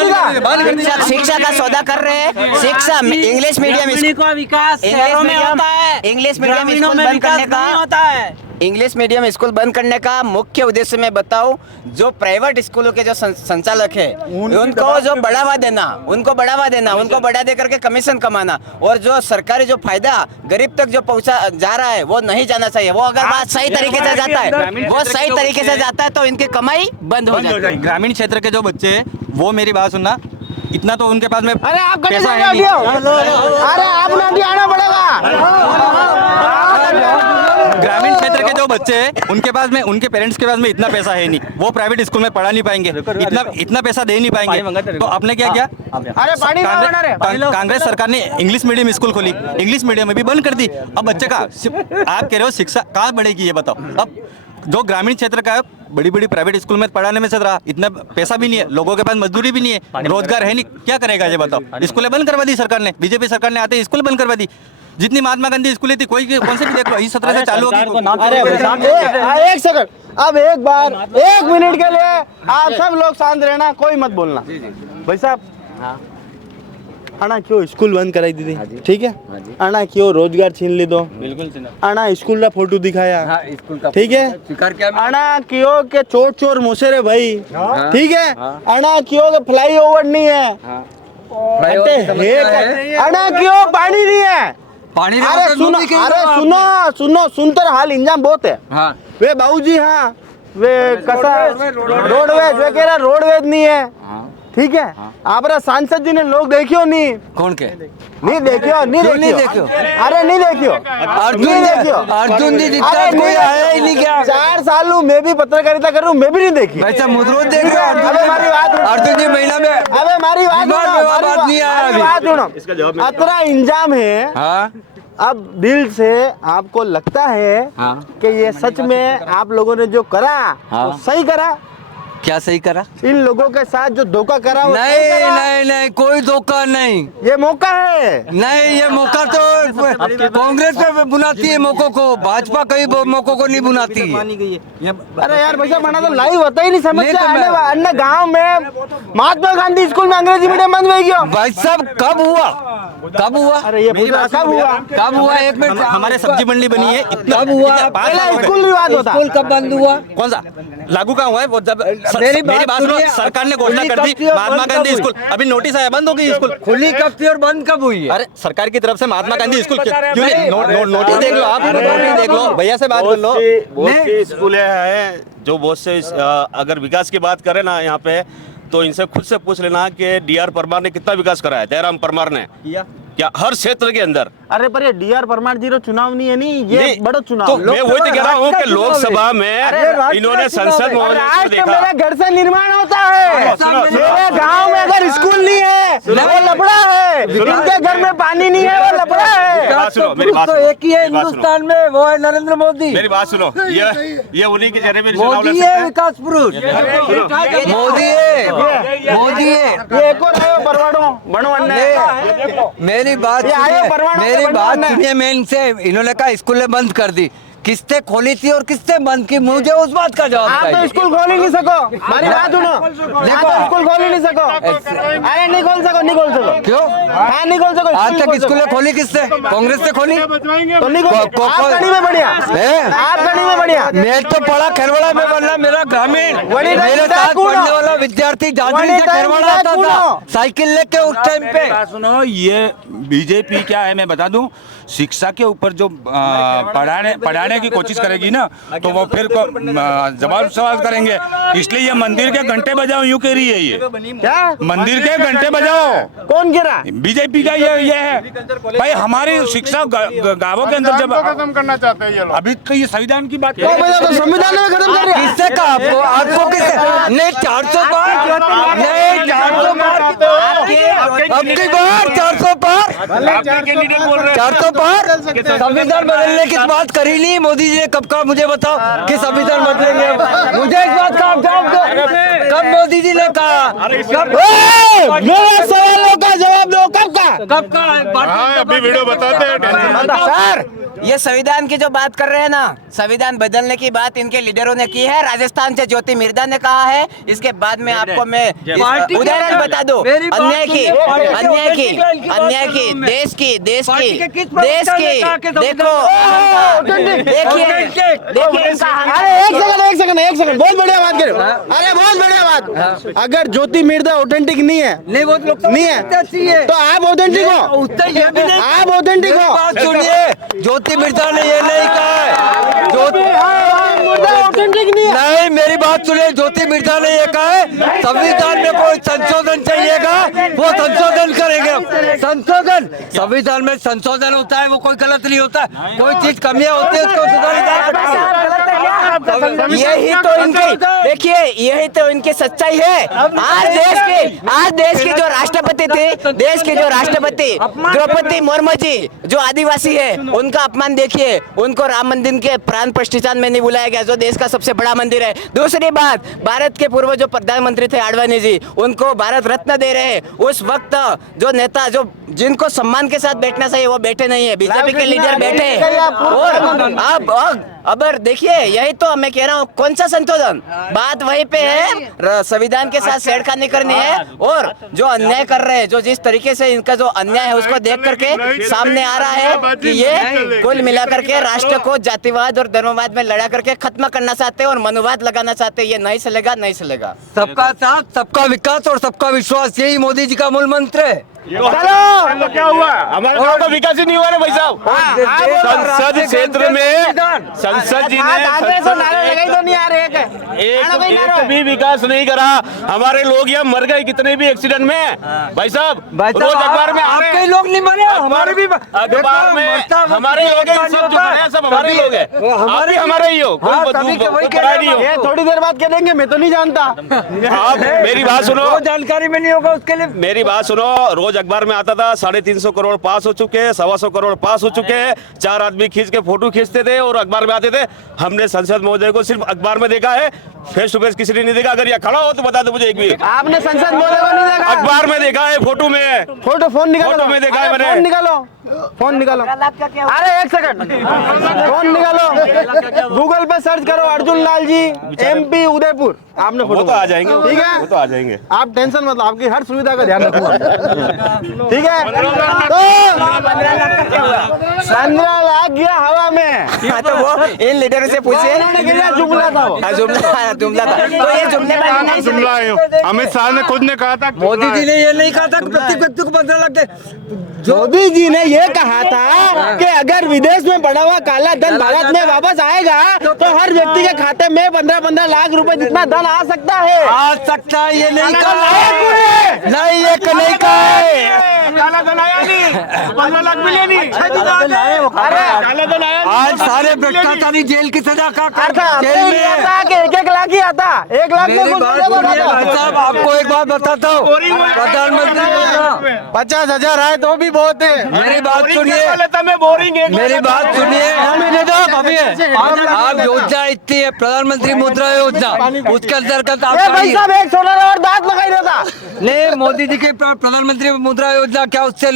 दिया। शिक्षा का सौदा कर रहे हैं। शिक्षा इंग्लिश मीडियम का विकास शहरों में होता है, इंग्लिश मीडियम ग्रामीणों स्कूल में बंद विकास करने का नहीं होता है। इंग्लिश मीडियम स्कूल बंद करने का मुख्य उद्देश्य मैं बताऊं, जो प्राइवेट स्कूलों के जो संचालक है उनको जो बढ़ावा देना, उनको बढ़ा दे करके कमीशन कमाना, और जो सरकारी जो फायदा गरीब तक जो पहुंचा जा रहा है वो नहीं जाना चाहिए। वो अगर बात सही तरीके से जाता है, वो सही तरीके से जाता है तो इनकी कमाई बंद हो जाती है। ग्रामीण क्षेत्र के जो बच्चे हैं वो मेरी बात सुनना, इतना तो उनके पास में अरे आप कहीं पैसा से है नहीं। अरे आपने अभी आना पड़ेगा। ग्रामीण क्षेत्र के जो बच्चे हैं उनके पास में, उनके पेरेंट्स के पास में इतना पैसा है नहीं, वो प्राइवेट स्कूल में पढ़ा नहीं पाएंगे, इतना पैसा दे नहीं पाएंगे। तो आपने क्या किया? अरे पानी कहाँ बना रहे? कांग्रेस सरकार ने इंग्लिश मीडियम स्कूल खोली, इंग्लिश मीडियम में भी बंद कर दी। अब बच्चे का आप कह रहे हो शिक्षा कहाँ बढ़ेगी ये बताओ। अब जो ग्रामीण क्षेत्र का है बड़ी बड़ी प्राइवेट स्कूल में पढ़ाने में चल रहा, इतना पैसा भी नहीं है, लोगों के पास मजदूरी भी नहीं है, रोजगार है नहीं, क्या करेगा ये बताओ। स्कूलें बंद करवा दी सरकार ने, बीजेपी सरकार ने आते ही स्कूल बंद करवा दी। जितनी महात्मा गांधी स्कूलें थी कोई कौन से भी देख लो, इस 17 से चालू होगी। एक सेकंड, अब एक बार 1 मिनट के लिए आप सब लोग शांत रहना, कोई मत बोलना। भाई साहब, अना क्यों स्कूल बंद कराई दीदी, ठीक है? अना क्यों रोजगार छीन ली दो, बिल्कुल। अना स्कूल का फोटो दिखाया, ठीक है? अना क्यों के चोर चोर मोसेरे भाई, ठीक है? अना क्यों के फ्लाई ओवर नहीं है, अना क्यों पानी नहीं है, पानी अरे सुनो, अरे सुनो सुनो, सुनतर हाल इंजाम बहुत है। हाँ। वे बाबूजी, हाँ वे कसा रोडवेज, वे कह रहा रोडवेज नहीं है, ठीक है? आप सांसद जी ने लोग देखियो नहीं, कौन के नहीं देखियो, नहीं देखियो, अरे नहीं देखियो, अर्जुन जी जितना कोई आया ही नहीं क्या? 4 साल मैं भी पत्रकारिता कर रहा हूँ, मैं भी नहीं देखी। वैसे मुद्रोज देख रहे हो? अबे हमारी बात, अर्जुन जी महिला में, अबे हमारी बात नहीं आया अभी। अतरा इंजाम है। हाँ, अब दिल से आपको लगता है कि ये सच में आप लोगों ने जो करा वो सही करा? क्या सही करा? इन लोगों के साथ जो धोखा करा वो नहीं सही करा? नहीं नहीं, कोई धोखा नहीं। ये मौका है। नहीं, ये मौका तो कांग्रेस पे बुलाती है मौकों को, भाजपा कई मौकों को नहीं बुलाती है। अरे यार भैया मना तो लाइव होता ही नहीं, समझ नहीं तो अन्य गांव में महात्मा गांधी स्कूल में अंग्रेजी मीडियम बंद हो गया। भाई साहब कब हुआ? कब हुआ? अरे ये कब हुआ? कब हुआ? एक मिनट, हमारे सब्जी मंडी बनी है, कब हुआ? स्कूल विवाद होता, स्कूल कब बंद हुआ? कौन सा लागू कहाँ हुआ है? वो जब मेरी बात सुनो, सरकार ने घोषणा कर दी महात्मा गांधी स्कूल, अभी नोटिस आया बंद हो गई स्कूल। खुली कब थी और बंद कब हुई है? अरे सरकार की तरफ से महात्मा गांधी स्कूल क्यों नहीं? नोटिस देख लो आप, नोटिस देख लो, भैया से बात कर लो। बहुत सी स्कूलें हैं जो बहुत से अगर विकास की बात करें ना यहाँ पे, तो इनसे खुद से पूछ लेना कि डीआर परमार ने कितना विकास करा है, जयराम परमार ने क्या हर क्षेत्र के अंदर। अरे पर ये डीआर परमार जी चुनाव नहीं है, नहीं ये बड़ा चुनाव। तो मैं वही तो कह रहा हूँ कि लोकसभा में इन्होंने संसद में आज तो मेरे घर से निर्माण होता है, मेरे गांव में अगर स्कूल नहीं है वो लफड़ा है, इनके घर में पानी नहीं है वो लफड़ा है। मेरी बात तो एक ही है हिंदुस्तान में, वो है नरेंद्र मोदी। मेरी बात सुनो, ये उन्हीं के चेहरे पे मोदी है विकास पुरुष, मोदी है, मोदी है। ये एक और आयो परवाणु बनो अन्य। मेरी बात सुनिए, मैं इनसे, इन्होंने कहा स्कूलें बंद कर दी, किसने खोली थी और किसने बंद की, मुझे उस बात का जवाब आप तो स्कूल खोल ही नहीं सको, हमारी बात सुनो, देखो स्कूल खोल ही नहीं सको। अरे नहीं खोल सको, नहीं खोल सको। क्यों? हाँ नहीं खोल सको। आज तक स्कूलें खोली किसने? कांग्रेस ने खोली तो नहीं खोल। आप कड़ी में बढ़िया, आप कड़ी में बढ़िया। मैं तो पढ़ा खेरवाड़ा में, बनना मेरा ग्रामीण, मेरे साथ पढ़ने वाला विद्यार्थी जाजनी से खेरवाड़ा आता था साइकिल लेके उस टाइम पे। सुनो, ये बीजेपी क्या है मैं बता दूं, शिक्षा के ऊपर जो पढ़ाने की कोशिश करेगी ना, तो वो फिर जवाब सवाल करेंगे। इसलिए ये मंदिर के घंटे बजाओ यूं कह रही है। ये क्या मंदिर के घंटे बजाओ कौन कह रहा? बीजेपी का ये है भाई। हमारी शिक्षा गांवों के अंदर जब खत्म करना चाहते हैं ये लोग। अभी तो ये संविधान की बात संविधान में खत्म कर रहे हैं। किससे कहा आपको? आपको किससे? नहीं 400 पार, नहीं 400 पार, अब की बार 400 पार, 400 पार। संविधान बदलने की बात करी नहीं मोदी जी ने, कब कहा मुझे बताओ कि संविधान बदलेंगे? मुझे इस बात का आप जवाब दो, कब मोदी जी ने कहा? मेरे सवालों का जवाब दो, कब का? अभी वीडियो बताते हैं सर, ये संविधान की जो बात कर रहे हैं ना, संविधान बदलने की बात इनके लीडरों ने की है। राजस्थान से ज्योति मिर्धा ने कहा है। इसके बाद में आपको मैं उदाहरण बता दूं, अन्याय की, देश की देखो, एक सेकंड, बहुत बढ़िया बात करो। अरे बहुत बढ़िया बात। अगर ज्योति मिर्धा ऑथेंटिक नहीं है, नहीं है, तो आप ऑथेंटिक हो, आप ऑथेंटिक हो। बात सुनिए, ज्योति मिर्धा ने ये नहीं कहा है, नहीं मेरी बात सुनिए, ज्योति मिर्धा ने ये कहा है संविधान में कोई संशोधन चाहिएगा संशोधन, संविधान में संशोधन होता है, वो कोई गलत नहीं होता। कोई चीज कमियां होती है उसको सुधारी जा सकती है। यही तो इनकी, देखिए यही तो इनकी सच्चाई है। आज देश के जो राष्ट्रपति थे, देश के जो राष्ट्रपति द्रौपदी मुर्मू जी जो आदिवासी है, उनका अपमान देखिए। उनको राम मंदिर के प्राण प्रतिष्ठान में नहीं बुलाया गया, जो देश का सबसे बड़ा मंदिर है। दूसरी बात, भारत के पूर्व जो प्रधानमंत्री थे आडवाणी जी, उनको भारत रत्न दे रहे हैं। उस वक्त जो नेता जो जिनको सम्मान के साथ बैठना चाहिए वो बैठे नहीं है, बीजेपी के लीडर बैठे। और अब देखिए, यही तो मैं कह रहा हूँ, कौन सा संशोधन, बात वहीं पे है। संविधान के साथ छेड़खानी करनी है, और जो अन्याय कर रहे हैं, जो जिस तरीके से इनका जो अन्याय है उसको देख करके सामने आ रहा है कि ये कुल मिलाकर के राष्ट्र को जातिवाद और धर्मवाद में लड़ा करके खत्म करना चाहते हैं और मनुवाद लगाना चाहते हैं। ये नहीं चलेगा, नहीं चलेगा। सबका साथ, सबका विकास और सबका विश्वास, यही मोदी जी का मूल मंत्र है। चलो क्या हुआ, हमारे गांव का विकास ही नहीं हुआ ना भाई साहब। संसद क्षेत्र में संसद जी ने एक भी विकास नहीं करा। हमारे लोग यहाँ मर गए कितने भी एक्सीडेंट में भाई साहब। रोज अखबार में आपके लोग नहीं मरे, हमारे भी अखबार में हमारे लोग हैं, सब जो बने हैं सब हमारे लोग हैं, आप भी हमारे ही हो, कोई थोड़ी देर बाद कह देंगे मैं तो नहीं जानता। आप मेरी बात सुनो, जानकारी में नहीं होगा उसके लिए। मेरी बात सुनो, रोज अखबार में आता था 350 करोड़ पास हो चुके हैं, 125 करोड़ पास हो चुके हैं। 4 आदमी खींच के फोटो खींचते थे और अखबार में आते थे। हमने संसद महोदय को सिर्फ अखबार में देखा है, फेस टू फेस किसी ने नहीं देखा। अगर यहाँ खड़ा हो तो बता दो मुझे एक भी। आपने संसद महोदय को नहीं देखा? अखबार में देखा है, फोटो में, फोन निकालो, फोटो में देखा है मैंने। फोन निकालो। अरे एक सेकंड, फोन निकालो, गूगल पे सर्च करो अर्जुन लाल जी MP उदयपुर, आपने फोटो तो आ जाएंगे। ठीक है, वो तो आ जाएंगे। आप टेंशन मत लो, आपकी हर सुविधा का ध्यान रखूंगा। ठीक है, तो 15 लाख गया हवा में। तो वो इन लीडर से पूछिए, जुमला था वो, जुमला था। तो ये जुमला अमित शाह ने खुद ने कहा था, मोदी जी ने ये नहीं कहा था कि प्रत्येक व्यक्ति को 15 लाख दे। मोदी जी ने ये कहा था कि अगर विदेश में पड़ा हुआ काला धन भारत में वापस आएगा तो हर व्यक्ति के खाते में 15-15 लाख रुपए जितना धन आ सकता है। आ सकता है, ये नहीं कहा है, नहीं ये नहीं कहा है। काला धन आया नहीं, 15 लाख मिले नहीं। आज सारे भ्रष्टाचारी जेल की सजा का जेल में 1-1 लाख ही आता, 1 लाख में कुछ भाई साहब, आपको एक बात बताता हूँ, प्रधानमंत्री 50,000 आए तो भी बहुत है। मेरी बात सुनिए, मेरी बात सुनिए। आप योजना इतनी है, प्रधानमंत्री मुद्रा योजना, उसके अंतर्गत आप भाई साहब एक सोलर और दांत लगाई देता। नहीं, मोदी जी के प्रधानमंत्री मुद्रा योजना, क्या उससे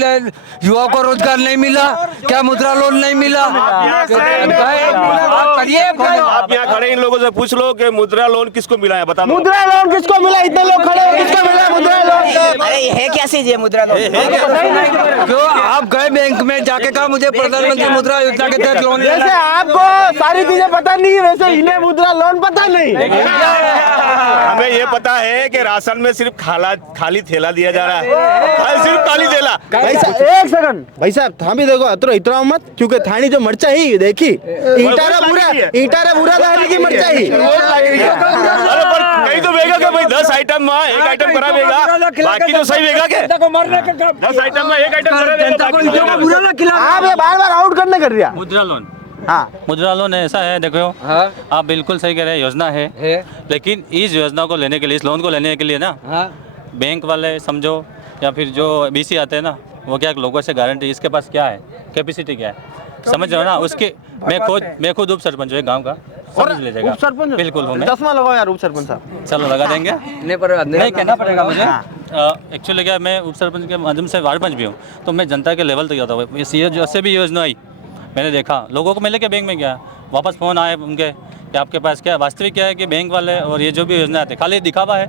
युवा को रोजगार नहीं मिला? क्या मुद्रा लोन नहीं मिला? आप यहाँ खड़े इन लोगों से पूछ लो कि मुद्रा लोन किसको मिला है, बता। मुद्रा लोन किसको मिला? इतने लोग खड़े हैं, किसको मिला मुद्रा लोन? अरे है क्या चीज ये मुद्रा लोन? जो आप गए बैंक में जाके कहा मुझे प्रधानमंत्री मुद्रा योजना के तहत लोन जैसे आपको सारी चीजें पता नहीं है, वैसे इन्हें मुद्रा लोन पता नहीं। हमें ये पता है कि राशन में सिर्फ खाली थैला दिया जा रहा है, सिर्फ खाली थैला। भाई साहब एक सेकंड, भाई साहब थामी देखो, अतरो इतना मत, क्योंकि थानी जो मरचा ही देखी ईटारा बुरा दाने की मरचा ही। अरे पर कहीं तो वेगा क्या भाई, 10 आइटम में एक आइटम करा वेगा, बाकी तो सही वेगा के 10 आइटम में एक आइटम करा वेगा। आप ये बार-बार आउट करने कर दिया। मुद्रा लोन, हाँ मुद्रा लोन ऐसा है, देखो आप बिल्कुल सही कह रहे हैं, योजना है, लेकिन इस योजना को लेने के लिए, इस लोन को लेने के लिए ना, बैंक वाले समझो या फिर जो BC आते हैं ना, वो क्या लोगों से गारंटी, इसके पास क्या है, कैपेसिटी क्या है, समझ रहे हो ना। उसके मैं खुद उप सरपंच हूँ गाँव का, समझ लीजिएगा। उप सरपंच बिल्कुल हूँ मैं। 10वां लगाओ यार उप सरपंच साहब। चलो लगा देंगे, नहीं कहना पड़ेगा मुझे। एक्चुअली क्या, मैं उप सरपंच के माध्यम से वार्ड पंच भी हूँ, तो मैं जनता के लेवल तक जाता हूँ। जैसे भी योजना आई मैंने देखा, लोगों को मिले के बैंक में गया, वापस फ़ोन आए उनके कि आपके पास क्या है। वास्तविक क्या है कि बैंक वाले और ये जो भी योजना आते खाली दिखावा है,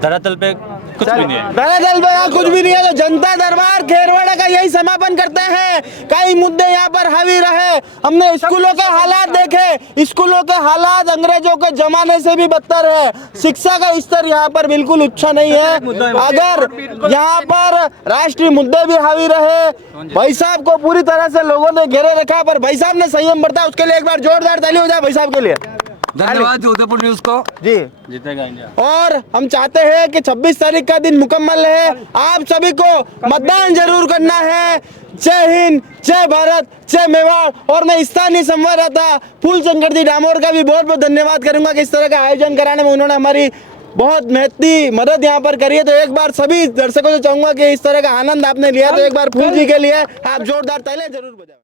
धरातल पे कुछ भी नहीं है। धरातल पे यहाँ कुछ भी नहीं है। तो जनता दरबार खेरवाड़ा का यही समापन करते हैं। कई मुद्दे यहाँ पर हावी रहे। हमने स्कूलों के हालात देखे, स्कूलों के हालात अंग्रेजों के जमाने से भी बदतर है। शिक्षा का स्तर यहाँ पर बिल्कुल अच्छा नहीं है। अगर यहाँ पर राष्ट्रीय मुद्दे भी हावी रहे, भाई साहब को पूरी तरह से लोगों ने घेरे रखा, पर भाई साहब ने संयम बरता, उसके लिए एक बार जोरदार ताली हो जाए भाई साहब के लिए। धन्यवाद उदयपुर न्यूज को। जी जीतेगा इंडिया। और हम चाहते हैं कि 26 तारीख का दिन मुकम्मल है, आप सभी को मतदान जरूर करना है। जय हिंद, जय भारत, जय मेवाड़। और मैं स्थानीय संवाददाता फूलशंकर जी डामोर का भी बहुत बहुत धन्यवाद करूंगा कि इस तरह का आयोजन कराने में उन्होंने हमारी बहुत महती मदद यहाँ पर करी है। तो एक बार सभी दर्शकों से चाहूंगा कि इस तरह का आनंद आपने लिया तो एक बार फूल जी के लिए आप जोरदार तालियां जरूर बजाएं।